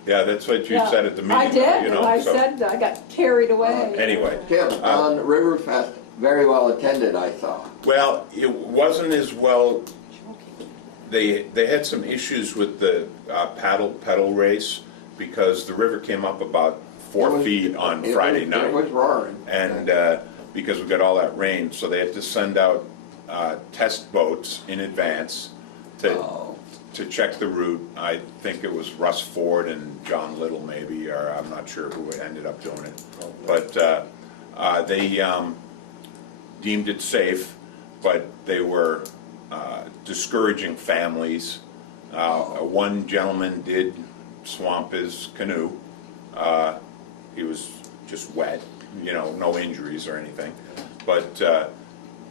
yeah, that's what you Yeah. said at the meeting. I did, you know, and I so- said, I got carried away. Anyway. Tim, on Riverfest, very well attended, I saw. Well, it wasn't as well, they had some issues with the pedal race, because the river came up about 4 feet on Friday night. It was roaring. And because we got all that rain, so they had to send out test boats in advance Oh. to check the route. I think it was Russ Ford and John Little maybe, or I'm not sure who ended up doing it. But they deemed it safe, but they were discouraging families. One gentleman did swamp his canoe. He was just wet, you know, no injuries or anything. But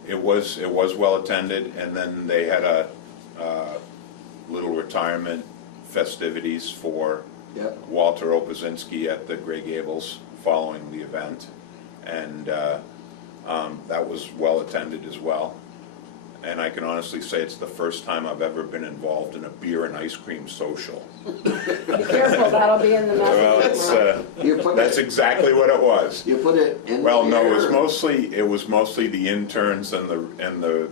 it was well attended, and then they had a little retirement festivities for Yep. Walter Opazinski at the Gray Gables following the event, and that was well attended as well. And I can honestly say it's the first time I've ever been involved in a beer and ice cream social. Be careful, that'll be in the Well, message. You put that's it, exactly what it was. you put it in the Well, no, it air. was mostly the interns and the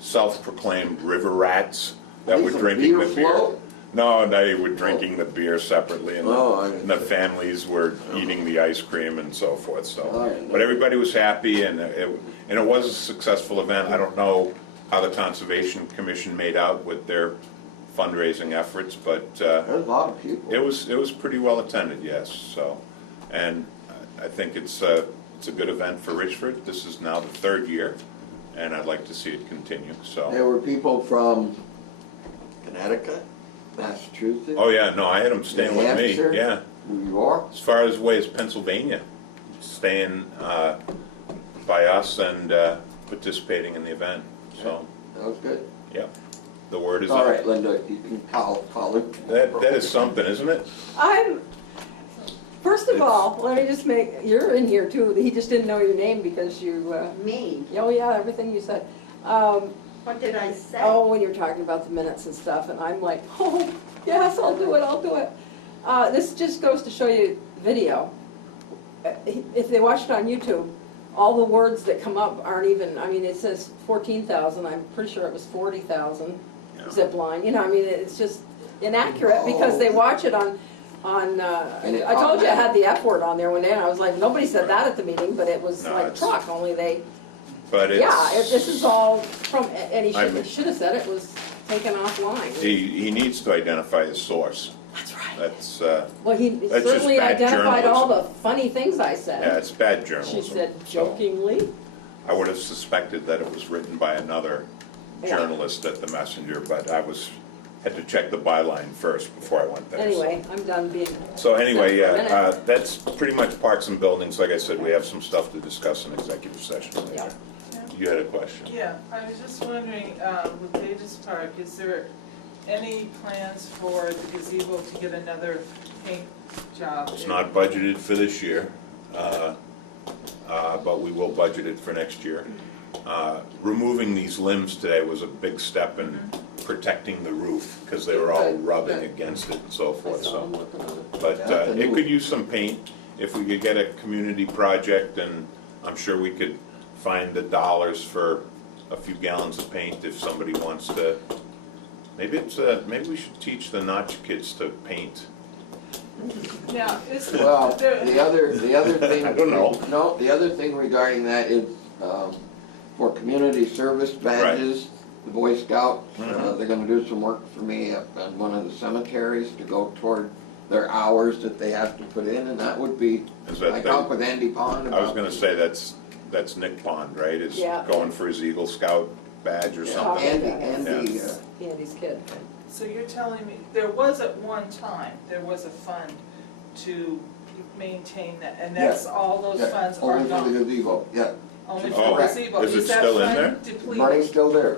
self-proclaimed river rats that were These are drinking the beer beer. float? No, they were drinking the beer separately, and Oh, I- and the families were eating the ice cream and so forth, Oh, so. I know. But everybody was happy, and it was a successful event. I don't know how the Conservation Commission made out with their fundraising efforts, but There's a lot of people. it was pretty well attended, yes, so. And I think it's a good event for Richford. This is now the third year, and I'd like to see it continue, so. There were people from Connecticut, Massachusetts, Oh, yeah, no, I had them staying New with me, Hampshire? yeah. New York. As far as way as Pennsylvania, staying by us and participating in the event, so, That was good. yeah. The word is All out. right, Linda, you can call him. That is something, isn't it? First of all, let me just make, you're in here too, he just didn't know your name because you, Me, oh yeah, everything you said. what did I say? Oh, when you're talking about the minutes and stuff, and I'm like, oh, yes, I'll do it. This just goes to show you video. If they watch it on YouTube, all the words that come up aren't even, I mean, it says 14,000, I'm pretty sure it was 40,000 zip line, you know, I mean, it's just inaccurate because they watch it on, I told you I had the F word on there one day, and I was like, nobody said that at the meeting, but it was No, like it's- truck, only they, But yeah, it's, this is all from, and he I mean- should have said it was taken offline. he needs to identify his source. That's right. That's, Well, he That's just certainly bad identified all the journalism. funny things I said. yeah, it's bad journalism. She said So, jokingly. I would have suspected that it was written by another Yeah. journalist at the Messenger, but had to check the byline first before I went there. so. Anyway, I'm done being. So anyway, For a minute. that's pretty much parks and buildings. Like I said, we have some stuff to discuss in executive session later. Yeah. You had a question? Yeah, I was just wondering, with Davis Park, is there any plans for the gazebo to get another paint job? It's not budgeted for this year, but we will budget it for next year. Removing these limbs today was a big step in protecting the roof, because they were all Good, rubbing good. against it and so I forth, saw him so. working on it. But That's a it new- could use some paint. If we could get a community project, and I'm sure we could find the dollars for a few gallons of paint if somebody wants to. Maybe maybe we should teach the Notch kids to paint. Now, is Well, there, the other thing. I don't know. No, the other thing regarding that is, for community service badges, the Boy Scouts, they're gonna do some work for me up on one of the cemeteries to go toward their hours that they have to put in, and that would be, Is that I the- talked with Andy Pond about. I was gonna say that's Nick Pond, right? Is Yeah. going for his Eagle Scout badge or Yeah, something. Andy, Andy's kid. so you're telling me, there was at one time, there was a fund to maintain that, and that's, all those yeah, funds are only for the gone? gazebo, yeah, Only Oh, for the gazebo? is it that still in fund there? depleted? money's still there.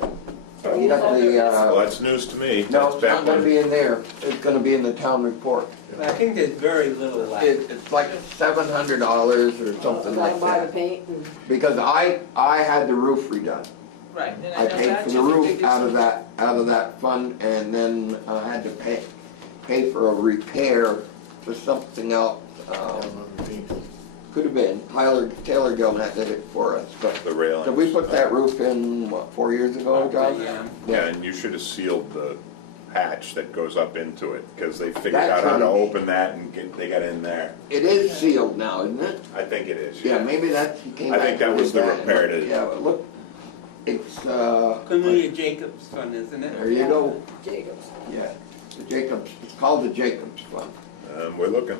You got the, Well, that's news to me. no, That's it's back not gonna when- be in there, it's gonna be in the town report. I think there's very little left. It's like $700 or something Like like buy the that, paint and. because I had the roof redone. Right, and I I know paid that for the just roof biggest- out of that fund, and then I had to pay for a repair for something else. Could have been, Taylor Gilnett did it for us, but, The railing. so we put that roof in, what, 4 years ago, John? Yeah, and you should have sealed the hatch that goes up into it, because they figured That's out how to right. open that and they got in there. It is sealed now, isn't it? I think it is. Yeah, maybe that's, he came I back. think that and was did the that. repair to- Yeah, but look, it's, Cornelia Jacobs Fund, isn't it? there you go, Jacobs. yeah, the Jacobs, it's called the Jacobs Fund. We're looking.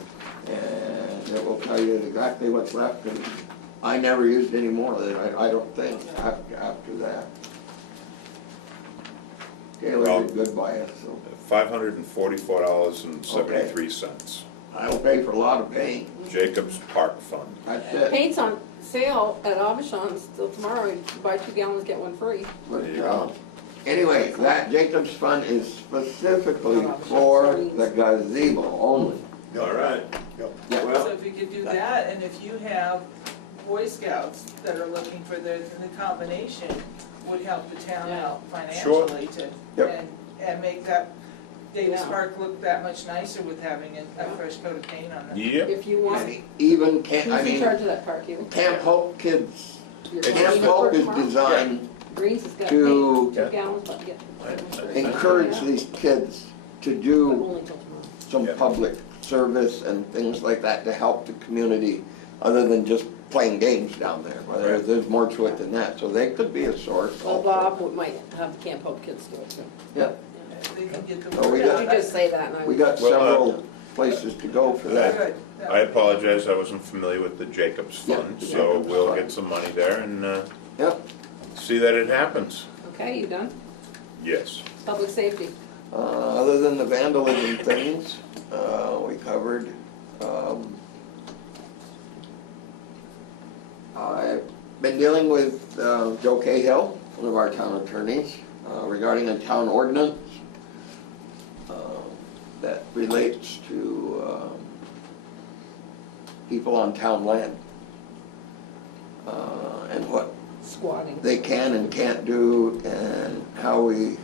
And it will tell you exactly what's left, and I never used any more of it, I don't think, after that. Taylor did good by us, so $544.73. I'll pay for a lot of paint, Jacobs Park Fund. that's it. Paint's on sale at Abishon's till tomorrow, you buy 2 gallons, get one free. But, There you go. anyway, that Jacobs Fund is specifically for the gazebo only. All right. So if you could do that, and if you have Boy Scouts that are looking for the combination, would help the town out financially to, Yep. and make that Davis Yeah. Park look that much nicer with having a fresh coat of paint on it. Yep. If you want, And even Camp, I who's in mean, charge of that park, you? Camp Hope kids, Your Camp Greens Hope is tomorrow? designed Greens has got to- paint, 2 gallons, but get. encourage these kids to But do only till tomorrow. some Yeah. public service and things like that to help the community, other than just playing games down there. Well, there's more to it than that, so they could be a source. Well, also. Bob might have the Camp Hope kids do it too. Yeah, They can get the Oh, we word got- You out. just say that and I. we got Well, several places to go for that. Good. I apologize, I wasn't familiar with the Jacobs Yeah, Fund, the so Jacobs we'll Fund. get some money there and Yep, see that it happens. Okay, you done? Yes. Public safety. other than the vandalism things, we covered. I've been dealing with Joe Cahill, one of our town attorneys, regarding a town ordinance that relates to people on town land. And what Squatting. they can and can't do, and how we...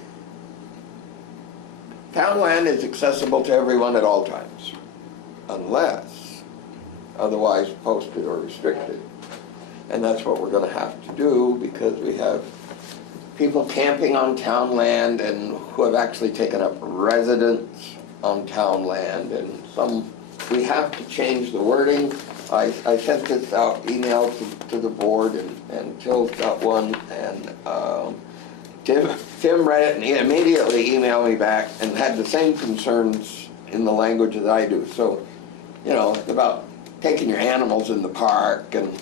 Town land is accessible to everyone at all times, unless otherwise posted or restricted. And that's what we're gonna have to do, because we have people camping on town land and who have actually taken up residence on town land, and some, we have to change the wording. I sent this out, email to the board, and Jill's got one, and Tim read it and he immediately emailed me back and had the same concerns in the language that I do. So, you know, about taking your animals in the park and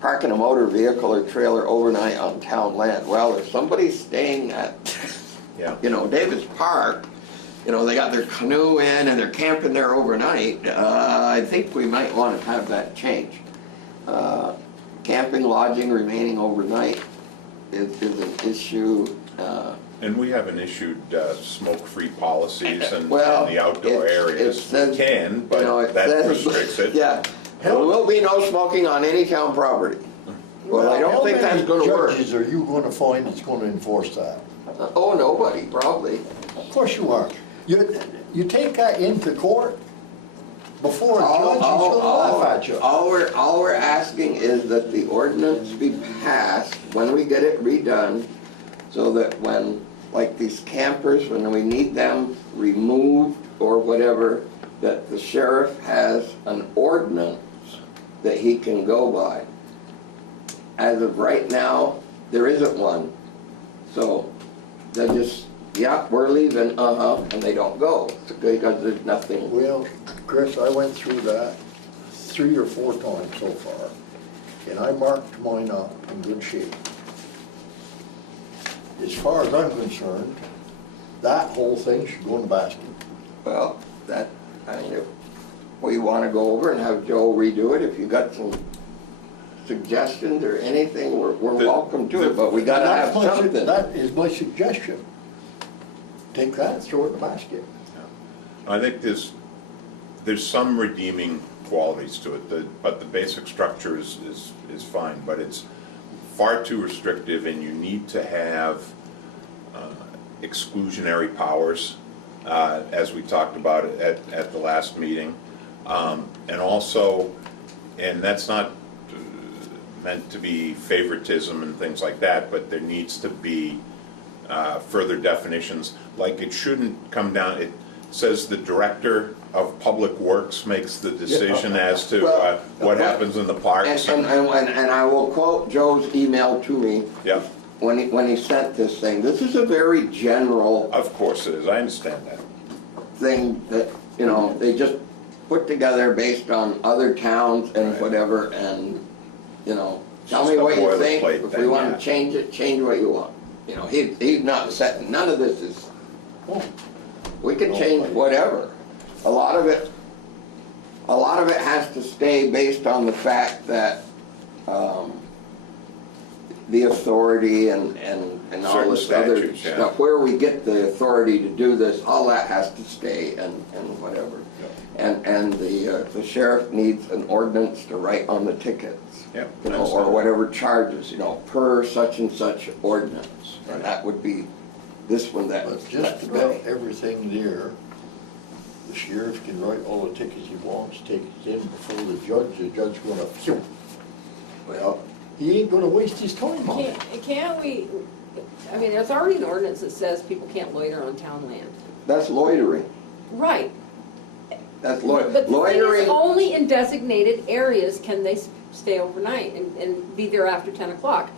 parking a motor vehicle or trailer overnight on town land. Well, if somebody's staying at, you know, Davis Park, you know, they got their canoe in and they're camping there overnight, I think we might want to have that change. Camping, lodging, remaining overnight is an issue. And we haven't issued smoke-free policies in Well, the outdoor it areas. says, We can, but you know, it that says- restricts it. Yeah, there will be no smoking on any town property. Well, I don't think that's gonna work. How many judges are you gonna find that's gonna enforce that? Oh, nobody, probably. Of course you aren't. You take that into court before a judge, he's gonna laugh at you. All we're asking is that the ordinance be passed when we get it redone, so that when, like these campers, when we need them removed or whatever, that the sheriff has an ordinance that he can go by. As of right now, there isn't one. So they just, yeah, we're leaving, and they don't go, because there's nothing. Well, Chris, I went through that 3 or 4 times so far, and I marked mine up in good shape. As far as I'm concerned, that whole thing should go in the basket. Well, that, I mean, if we wanna go over and have Joe redo it, if you got some suggestions or anything, we're welcome to it, but we gotta have something. That is my suggestion. Take that and throw it in the basket. I think there's some redeeming qualities to it, but the basic structure is fine, but it's far too restrictive, and you need to have exclusionary powers, as we talked about at the last meeting. And also, and that's not meant to be favoritism and things like that, but there needs to be further definitions. Like, it shouldn't come down, it says the director of public works makes the decision as to what happens in the parks. And I will quote Joe's email to me. Yeah. When he sent this thing, this is a very general Of course it is, I understand that. thing that, you know, they just put together based on other towns and Right. whatever, and, you know, tell Just me a what you think. boilerplate If thing, we want yeah. to change it, change what you want. You know, he's not setting, none of this is, we can change whatever. A lot of it has to stay based on the fact that, the authority and all Certain this other statutes, yeah. stuff, where we get the authority to do this, all that has to stay and whatever. And the sheriff needs an ordinance to write on the tickets. Yep, You know, or understand. whatever charges, you know, per such and such ordinance. And that would be this one that But was just today. about everything there, the sheriff can write all the tickets he wants, take it in before the judge gonna, phew, Well, he ain't gonna waste his time on it. Can't we, I mean, there's already an ordinance that says people can't loiter on town land. that's loitering. Right. That's But the thing is, loitering. only in designated areas can they stay overnight and be there after 10 o'clock.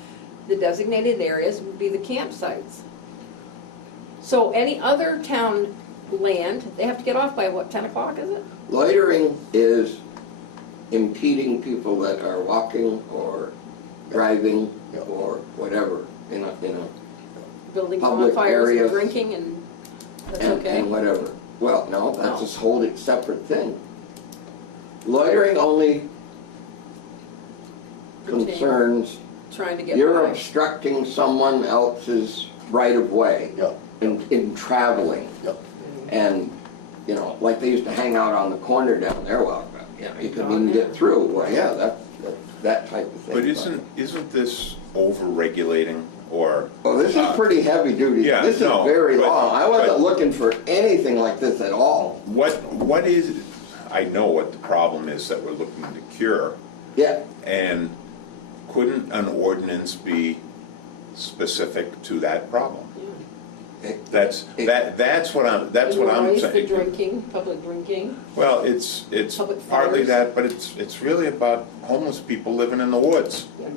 The designated areas would be the campsites. So any other town land, they have to get off by what, 10 o'clock, is it? Loitering is impeding people that are walking or driving Yeah. or whatever in a Building Public bonfires and areas. drinking and that's and okay? whatever. Well, no, that's No. a whole separate thing. Loitering only concerns, Trying to get you're by. obstructing someone else's right of way Yeah, in traveling. yeah. And you know, like they used to hang out on the corner down there, well, you know, you couldn't even get through, well, yeah, that type of thing. But isn't this over-regulating or? Well, this is pretty heavy duty, yeah, this is no, very but- long, I wasn't but- looking for anything like this at all. What is, I know what the problem is that we're looking to cure, Yeah, and couldn't an ordinance be specific to that problem? That's what I'm Noise, the saying. drinking, public drinking. Well, it's Public partly fires. that, but it's really about homeless people living in the woods. Yeah, no,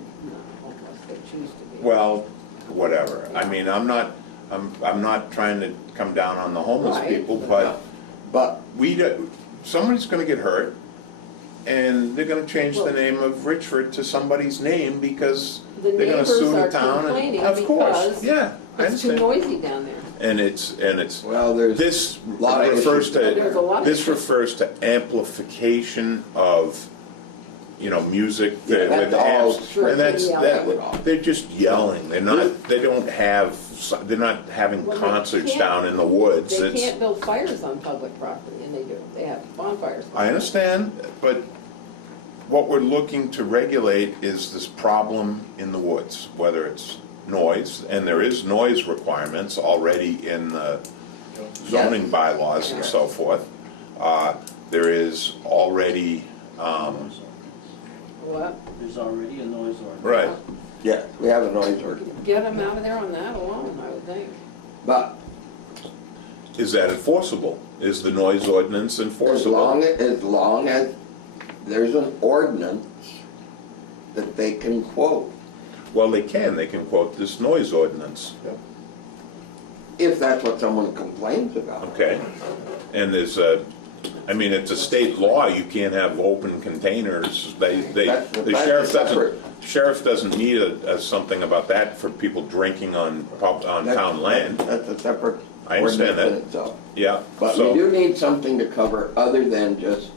almost, they choose to be. Well, whatever. I mean, I'm not trying to come down on the homeless Right. people, but but, somebody's gonna get hurt, and they're gonna change the Well- name of Richford to somebody's name because The they're gonna neighbors sue the are town. complaining Of course, because yeah, I it's too understand. noisy down there. And it's, well, there's this a lot of refers issues down There's a to, lot of this issues. refers to amplification of, you know, music Yeah, with that's all amps. true. And that's, Yeah. they're just yelling. They're not, they don't have, they're not having Well, they concerts can't- down in the woods. They It's- can't build fires on public property, and they do, they have bonfires. I understand, but what we're looking to regulate is this problem in the woods, whether it's noise, and there is noise requirements already in the zoning bylaws and so forth. There is already, What? There's already a noise ordinance. right, yeah, we have a noise ordinance, Get them out of there on that alone, I would think. but is that enforceable? Is the noise ordinance enforceable? as long as there's an ordinance that they can quote, Well, they can quote this noise ordinance, if that's what someone complains about. okay? And there's a, I mean, it's a state law, you can't have open containers. The That's sheriff separate. sheriff doesn't need something about that for people drinking on town land. That's a separate I understand ordinance in that. itself. Yeah, But we so, do need something to cover other than just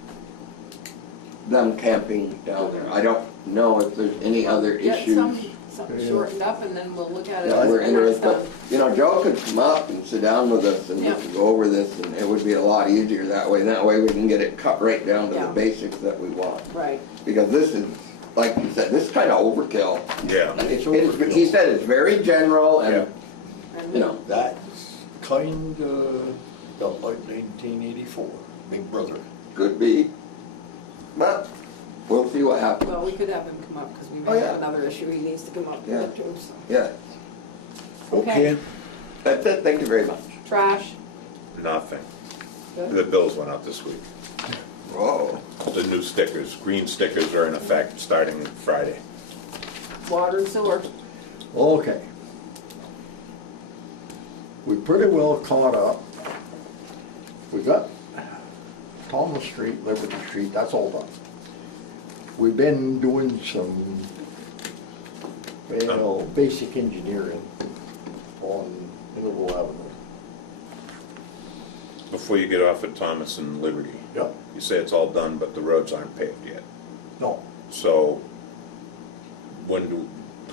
them camping down there. I don't know if there's any other Get issues. something shortened up, and then we'll look at it that we're when it's interested, done. you know, Joe could come up and sit down with us and we Yeah. could go over this and it would be a lot easier that way. And that way we can get it cut right down to the Yeah. basics that we want. Right. Because this is, like you said, this is kind of overkill. yeah, He said it's very general Yeah. and, you know, That's kinda felt like 1984, Big Brother. could be. But we'll see what happens. Well, we could have him come up, because we Oh, may yeah. have another issue he needs to come up Yeah. with too, so. Yeah, okay, that's it. Thank you very much. Trash, nothing. good. The bills went out this week. Whoa. The new stickers, green stickers are in effect starting Friday. Water and sewer. Okay. We pretty well caught up. We got Thomas Street, Liberty Street, that's all done. We've been doing some, well, basic engineering on Middleville Avenue. Before you get off at Thomas and Liberty, Yep, you say it's all done, but the roads aren't paved yet. no, So, when do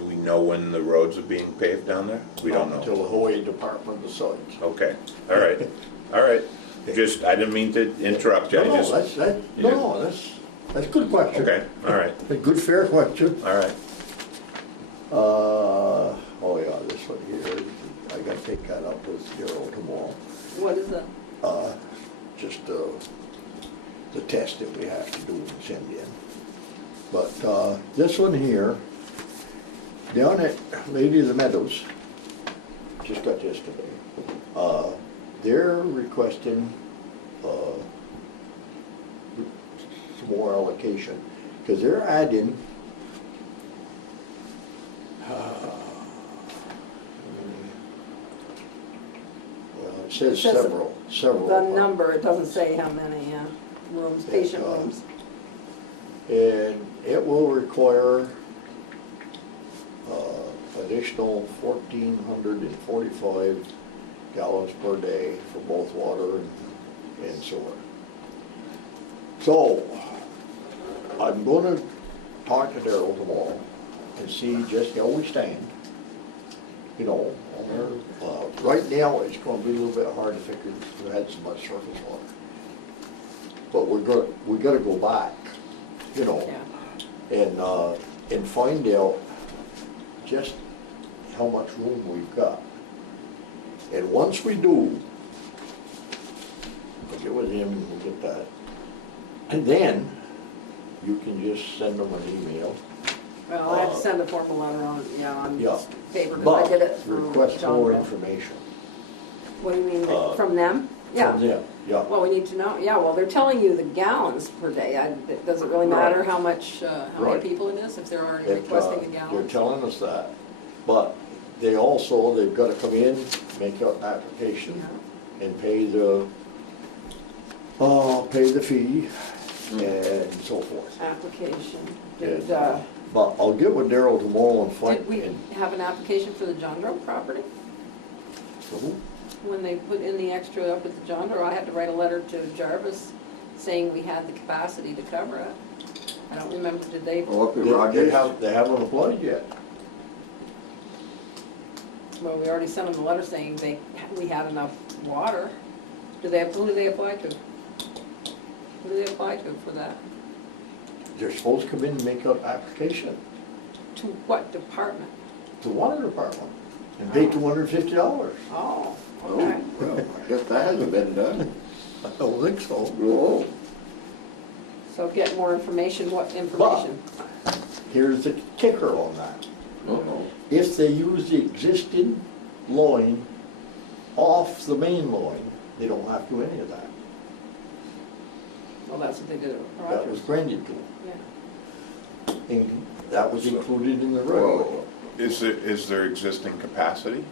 we know when the roads are being paved down there? We don't until know. the highway department decides. Okay, all right, all right. Just, I didn't mean to interrupt you, I No, just, that's a good question. okay, all right, A good, fair question. all right. Oh yeah, this one here, I gotta take that up with Daryl tomorrow. What is it? Just the test that we have to do and send in. But this one here, down at Lady of the Meadows, just got yesterday, they're requesting some more allocation, because they're adding well, it says It says several. The number, it doesn't say how many rooms, patient rooms. And it will require additional 1,445 gallons per day for both water and sewer. So, I'm gonna talk to Daryl tomorrow and see just how we stand. You know, on there. Right now, it's gonna be a little bit hard to figure, we had so much surface water. but we gotta go back, you know, Yeah. and find out just how much room we've got. And once we do, I'll get with him and we'll get that. And then, you can just send them an email. Well, I have to send a formal letter on, on Yeah. paper, because But I did it through request John more Bell. information. What do you mean, uh, from them? Yeah. From them, yeah. Well, we need to know, yeah, well, they're telling you the gallons per day. Does it really matter how much, how many Right. people it is, if they're already It, requesting the They're gallons? telling us that, but they've gotta come in, make an application, and pay the fee and so forth. Application. And, Did, But I'll get with Daryl tomorrow and find. did we have an application for the John Doe property? When they put in the extra up at the John Doe, I had to write a letter to Jarvis saying we had the capacity to cover it. I don't remember, did they? Well, up at They Rogers, haven't applied yet. Well, we already sent them a letter saying we had enough water. Who do they apply to? Who do they apply to for that? They're supposed to come in and make an application To what department? to water department and pay $250. Oh, oh, okay. well, I guess that hasn't been done. I don't think so. No. So get more information, what information? Here's the kicker on that. Uh-oh. If they use the existing line off the main line, they don't have to do any of that. Well, that's what they did at That was Rogers. granted to them. Yeah. And that was included in the road. Whoa. Is there existing capacity?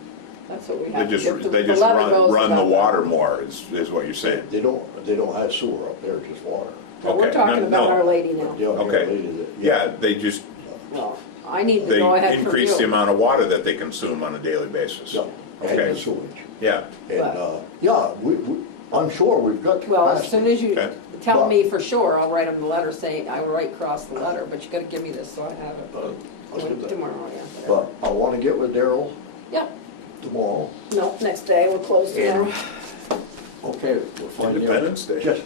That's what we They have. just, The they just letter goes run the about water that. more, is what you're saying? They don't have sewer up there, just water. But we're Okay, talking no, about no. Our Lady now. Yeah, Okay. related it, Yeah, they just, Well, I need to they go ahead from increase the you. amount of water that they consume on a daily basis. Yeah, and Okay. the sewage. Yeah, And, yeah, I'm sure we've got capacity. Well, as soon as you Okay. tell But- me for sure, I'll write them the letter saying, I will write across the letter, but you gotta give me this so I have I'll do it that. tomorrow, yeah. whatever. But I wanna get with Daryl Yeah, tomorrow. no, next day, we'll close tomorrow. Okay, we'll find out. Independence Day. Just,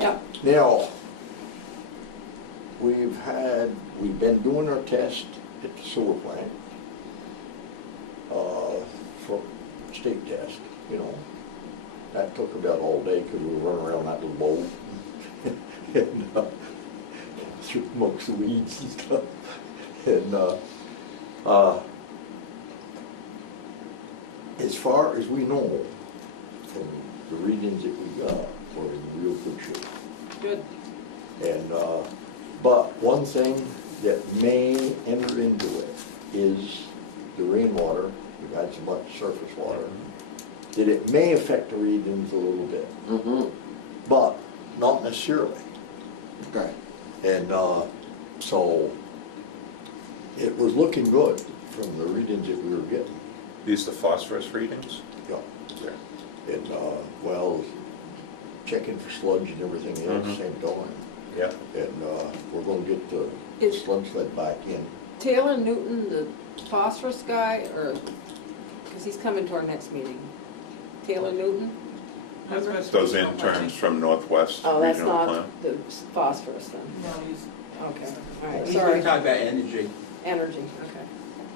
Yeah, now, we've been doing our test at the sewer plant, for state test, you know. That took about all day, cause we were running around that little bowl. And, through amongst the weeds and stuff. And, as far as we know, from the readings that we got, we're in real good shape. good. And, but one thing that may enter into it is the rainwater. We've had so much surface water, that it may affect the readings a little bit, Mm-hmm, but not necessarily. okay. And, so, it was looking good from the readings that we were getting. these the phosphorus readings? Yeah. Okay. And, well, checking for sludge and everything else, Mhm. same time. Yeah. And, we're gonna get the Is sludge sled back in. Taylor Newton the phosphorus guy, or, because he's coming to our next meeting. Taylor Newton? That's what's- Those interns from Northwest Oh, that's Regional Plan? not the phosphorus then. No, he's. Okay, all right, He's gonna sorry. talk about energy. Energy, okay.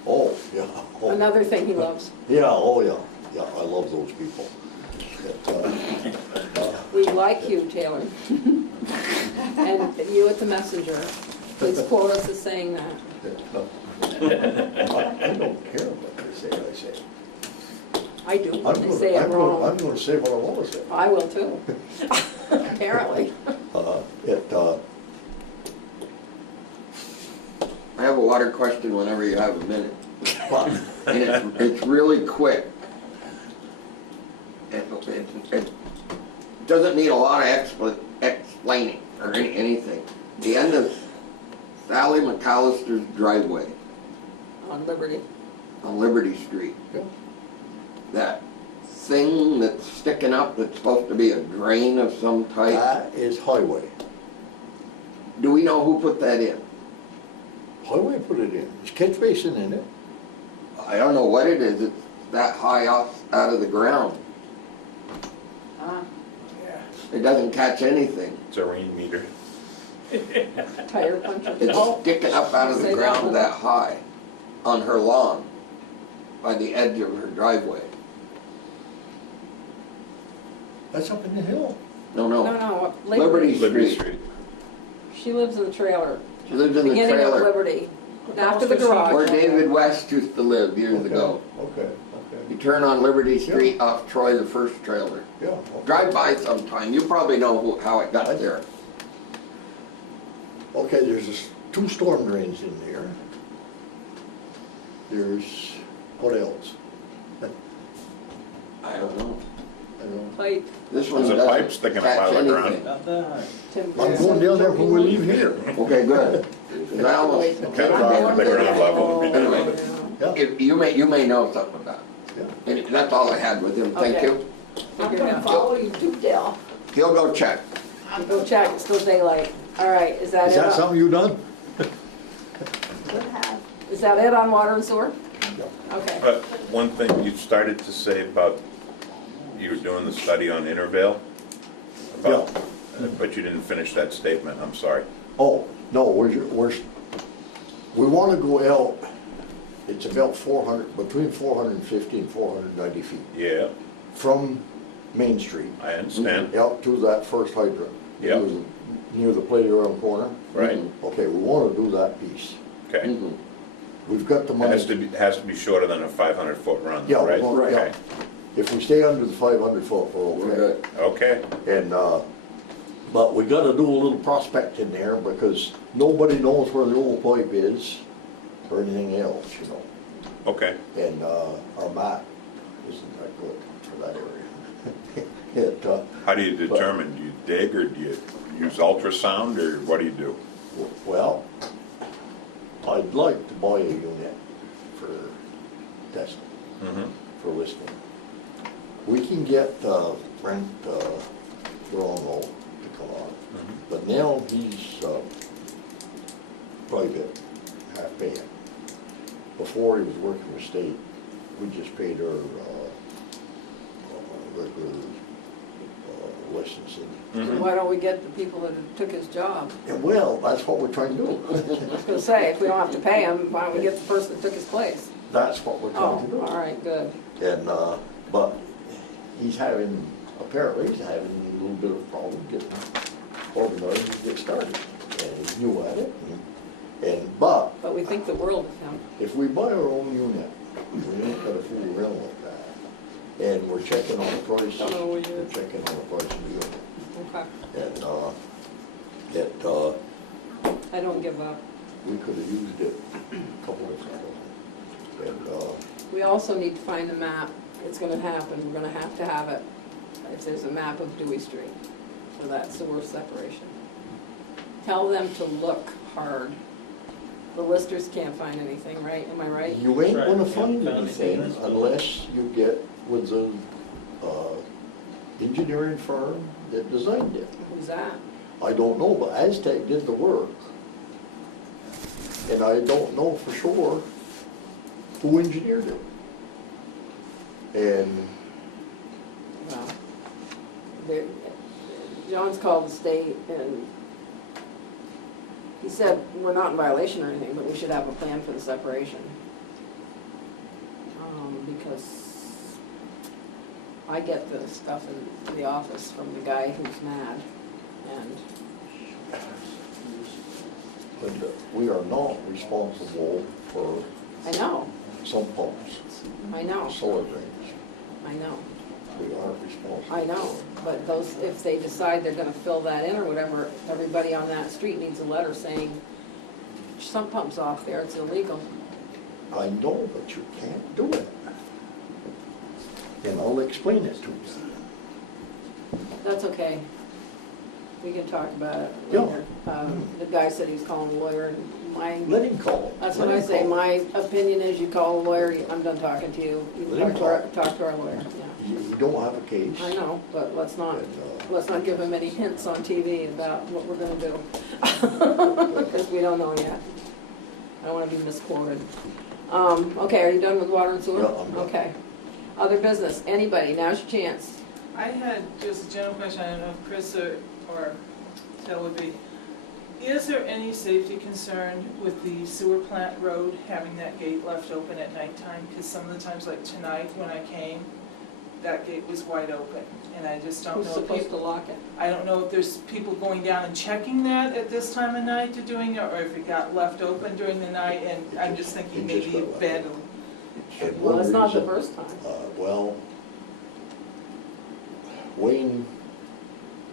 Oh, yeah. Oh. Another thing he loves. Yeah, oh, yeah, yeah, I love those people. But, We like you, Taylor. And you at the Messenger, please quote us as saying that. I don't care what they say. I do, I'm when they gonna, say it I'm wrong. gonna say what I wanna say. I will too, apparently. I have a water question whenever you have a minute. And it's really quick. It doesn't need a lot of explaining or anything. The end of Sally McAllister's driveway On Liberty. on Liberty Street. Yeah. That thing that's sticking up that's supposed to be a drain of some type. That is highway. Do we know who put that in? Highway put it in. There's catch basin in it. I don't know what it is. It's that high up out of the ground. It doesn't catch anything. It's a rain meter. Tire puncher. It's Oh, sticking up out of the say that ground one. that high on her lawn by the edge of her driveway. That's up in the hill. No, No, no, no, Liberty Liberty Street. Street. She lives in the trailer, She lives in the beginning of trailer Liberty, after the garage. where David West used to live years ago. Okay, You okay, turn on Liberty Street off Troy, the first trailer. yeah. okay. Drive by sometime, you probably know how it got there. Okay, there's this 2 storm drains in there. There's, what else? I don't know. I don't know. Pipe, This one There's a doesn't pipe sticking up catch out of the ground. anything. Not that hard. Tim. I'm going down there when we leave here. Okay, good. 'Cause I almost, Okay, the ground level would be Anyway. different. Yeah, if, you may know something about it. yeah. And that's all I had with him, thank Okay. you. I'm gonna follow you to Dale. He'll go check. Go check, it's still daylight. All right, is that it? Is that something you done? Is that it on water and sewer? Yeah. Okay. But one thing you started to say about, you were doing the study on Intervale? About, but you didn't finish that statement, I'm sorry. Oh, no, we want to go out, it's about 400, between 450 and 490 feet Yeah, from Main Street I understand. out to that first hydrant. Yeah. Near the playground corner. Right, Okay, we want to do that piece. okay. Mhm. We've got the It money. has to be shorter than a 500-foot run, Yeah, right? well, yeah. Okay. If we stay under the 500 foot, we're We're okay. good. Okay, And, but we gotta do a little prospecting there because nobody knows where the old pipe is or anything else, you know. okay. And, our map isn't that good for that area. How do you determine, do you dig or do you use ultrasound or what do you do? Well, I'd like to buy a unit for testing, Mhm. for listening. We can get, Brent, Brownell to come on, but now he's, private, half paying. Before he was working with state, we just paid her, regular, licensing. Mhm. Why don't we get the people that took his job? And well, that's what we're trying to do. I was gonna say, if we don't have to pay him, why don't we get the person that took his place? That's what we're Oh, trying to do. all right, good. And, but apparently he's having a little bit of problem getting organized and get started. And he's new at it, but But we think the world of him. if we buy our own unit, we ain't gotta fool around like that. And we're checking on the price, Oh, we're yeah. checking on the price of the unit. Okay. And, I don't give up. we could have used it a couple of times. And, We also need to find a map. It's gonna happen, we're gonna have to have it. If there's a map of Dewey Street for that sewer separation. Tell them to look hard. The listers can't find anything, right? Am I right? you ain't Right. gonna find Yeah, anything found anything. unless you get with the, engineering firm that designed it. Who's that? I don't know, but Aztec did the work. And I don't know for sure who engineered it. And, Well, John's called the state and he said, we're not in violation or anything, but we should have a plan for the separation. Because I get the stuff in the office from the guy who's mad and but we are not responsible for I know, sump pumps, I know, solar drains. I know. We aren't responsible. I know, but those, if they decide they're gonna fill that in or whatever, everybody on that street needs a letter saying, sump pump's off there, it's illegal. I know, but you can't do it. And I'll explain it to you. That's okay. We can talk about it Yeah. later. The guy said he was calling a lawyer and my, Let him call. that's Let what I him say, call. my opinion is you call a lawyer, I'm done talking to you. You Let him talk to our lawyer, yeah. You don't have a case. I know, but let's not, And, let's not give him any hints on TV about what we're gonna do. Because we don't know yet. I don't wanna be misquoted. Okay, are you done with water and sewer? Yeah, I'm done. Okay. Other business, anybody, now's your chance. I had just a general question, I don't know if Chris or Ted would be. Is there any safety concern with the sewer plant road having that gate left open at nighttime? Because some of the times, like tonight when I came, that gate was wide open, and I just don't Who's know if supposed to people, lock it? I don't know if there's people going down and checking that at this time of night to doing it, or if it got left open during the night, and I'm just thinking It just maybe got left vandal. And Well, one it's not the reason- first time. Well, Wayne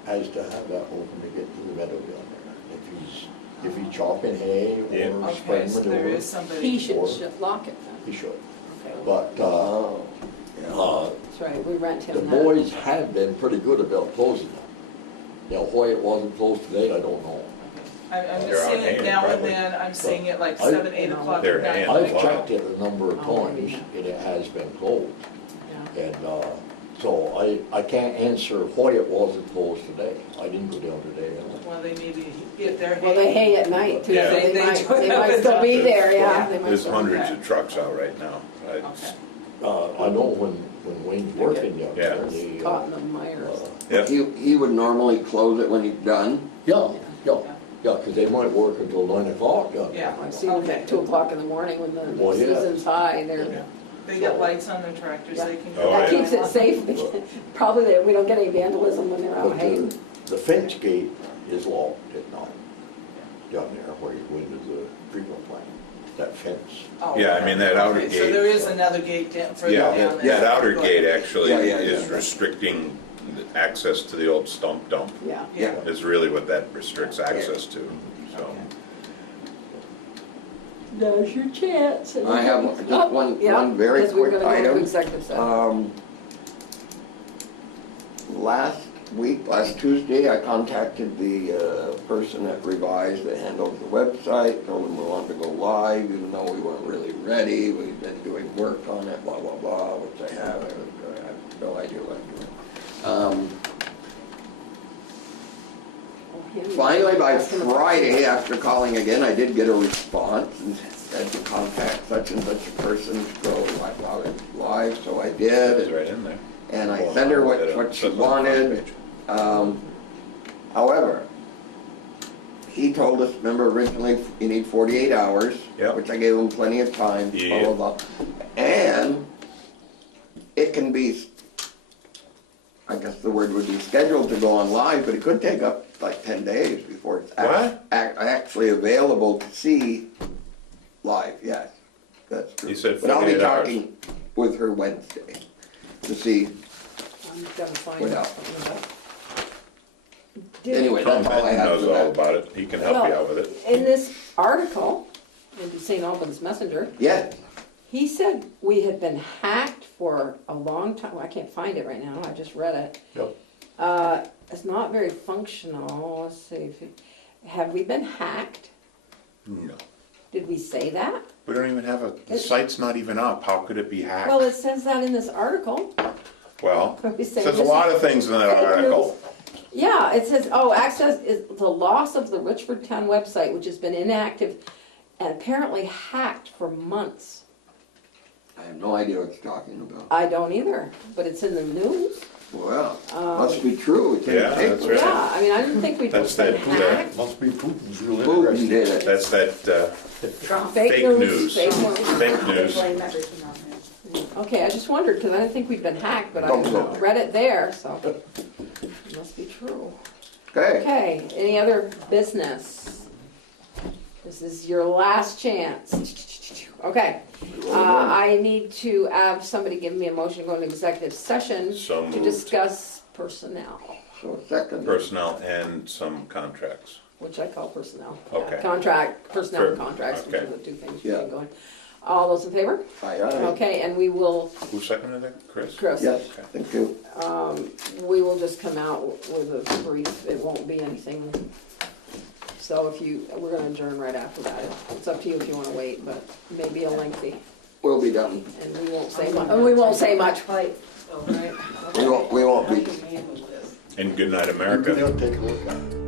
has to have that open to get to the meadow down there. If he's chopping hay Yeah. or Okay, spraying so there manure, is somebody. He should Or- lock it then. he should. Okay. But, That's right, we rent the him that. boys have been pretty good about closing them. Now, why it wasn't closed today, I don't know. I'm They're just out seeing it hanging, now and probably. then, I'm seeing it like I- 7, 8 o'clock They're at night. hanging. I've Wow. checked it a number of Oh, times, maybe. and it has been closed. Yeah. And, so I can't answer why it wasn't closed today. I didn't go down today. Well, they maybe get their Well, they hay. hay at night too, so Yeah. they They might do. still be there, yeah. Yeah. They might There's still be hundreds there. of trucks out right now. Okay. I know when Wayne's working down there, Yeah. they, Caught in the mire. Yep. He would normally close it when he's done. yeah, 'cause they might work until 9 o'clock down there. Yeah. I've seen them at 2 o'clock in the morning when the Well, yeah. season's high, they're, Yeah. They got lights on their tractors, they can. Oh, that yeah. keeps it safe. Probably we don't get any vandalism when they're out But haying. the fence gate is locked at night, down there where you go into the treatment plant, that fence. Oh, Yeah, I mean, that outer okay, So there gate- is another gate down, further Yeah, down there. that outer gate actually Yeah, yeah, is yeah. restricting access to the old stump dump, Yeah. Yeah. is really what that restricts access to, so. Now's your chance. I have just Oh, one yeah, very because we're quick gonna go into item. executive session. Last Tuesday, I contacted the person at Revise that handles the website, told them we wanted to go live, even though we weren't really ready, we've been doing work on it, blah, blah, blah, which I have no idea what I'm doing. Finally, by Friday, after calling again, I did get a response and said to contact such and such a person to go live, so I did. It's right in there. And I sent her what she wanted. However, he told us, remember originally you need 48 hours, Yep. which I gave him plenty of time, blah, Yeah. blah, blah. And it can be, I guess the word would be scheduled to go on live, but it could take up like 10 days before it's What? actually available to see live, yes. That's true. You said But I'll be 48 hours. talking with her Wednesday to see. I'm gonna find What out. else? Did- Anyway, Tom that's all I Benton have knows for all that. about it, he can help you Well, out with it. In this article, in St. Albans Messenger, Yeah, he said we had been hacked for a long time. I can't find it right now, I just read it. Yep. It's not very functional. Let's see if have we been hacked? No. Did we say that? We don't even have the site's not even up, how could it be hacked? Well, it says that in this article. Well, Could we say there's a this lot is of things in that fake article. Yeah, it says, access is the loss of the Richford Town website, which has been inactive and apparently hacked for months. I have no idea what you're talking about. I don't either, but it's in the news. Well, must be true. It's in Yeah, the that's paper. right. Yeah, I mean, I didn't think we'd That's been that, hacked. Must be Putin's real Putin interesting. did it. That's that, Fake news. Fake Fake news. news. Okay, I just wondered, because I didn't think we'd been hacked, but I Don't know. read it there, so it must be true. Okay, Okay, any other business? This is your last chance. Okay, I need to have somebody give me a motion to go into executive session So to moved. discuss personnel, so second. Personnel and some contracts. which I call personnel. Okay. Contract, personnel and Sure. contracts, which are Okay. the two things you Yeah. can go in. All those in favor? Aye, aye. Okay, and we will, Who seconded it, Chris? Chris, Yes, thank you. we will just come out with a brief, it won't be anything. So if you, we're gonna adjourn right after that. It's up to you if you wanna wait, but maybe a lengthy, We'll be done. and we won't say much, we won't say much. Right. We won't be. And Good Night America. They'll take a look at it.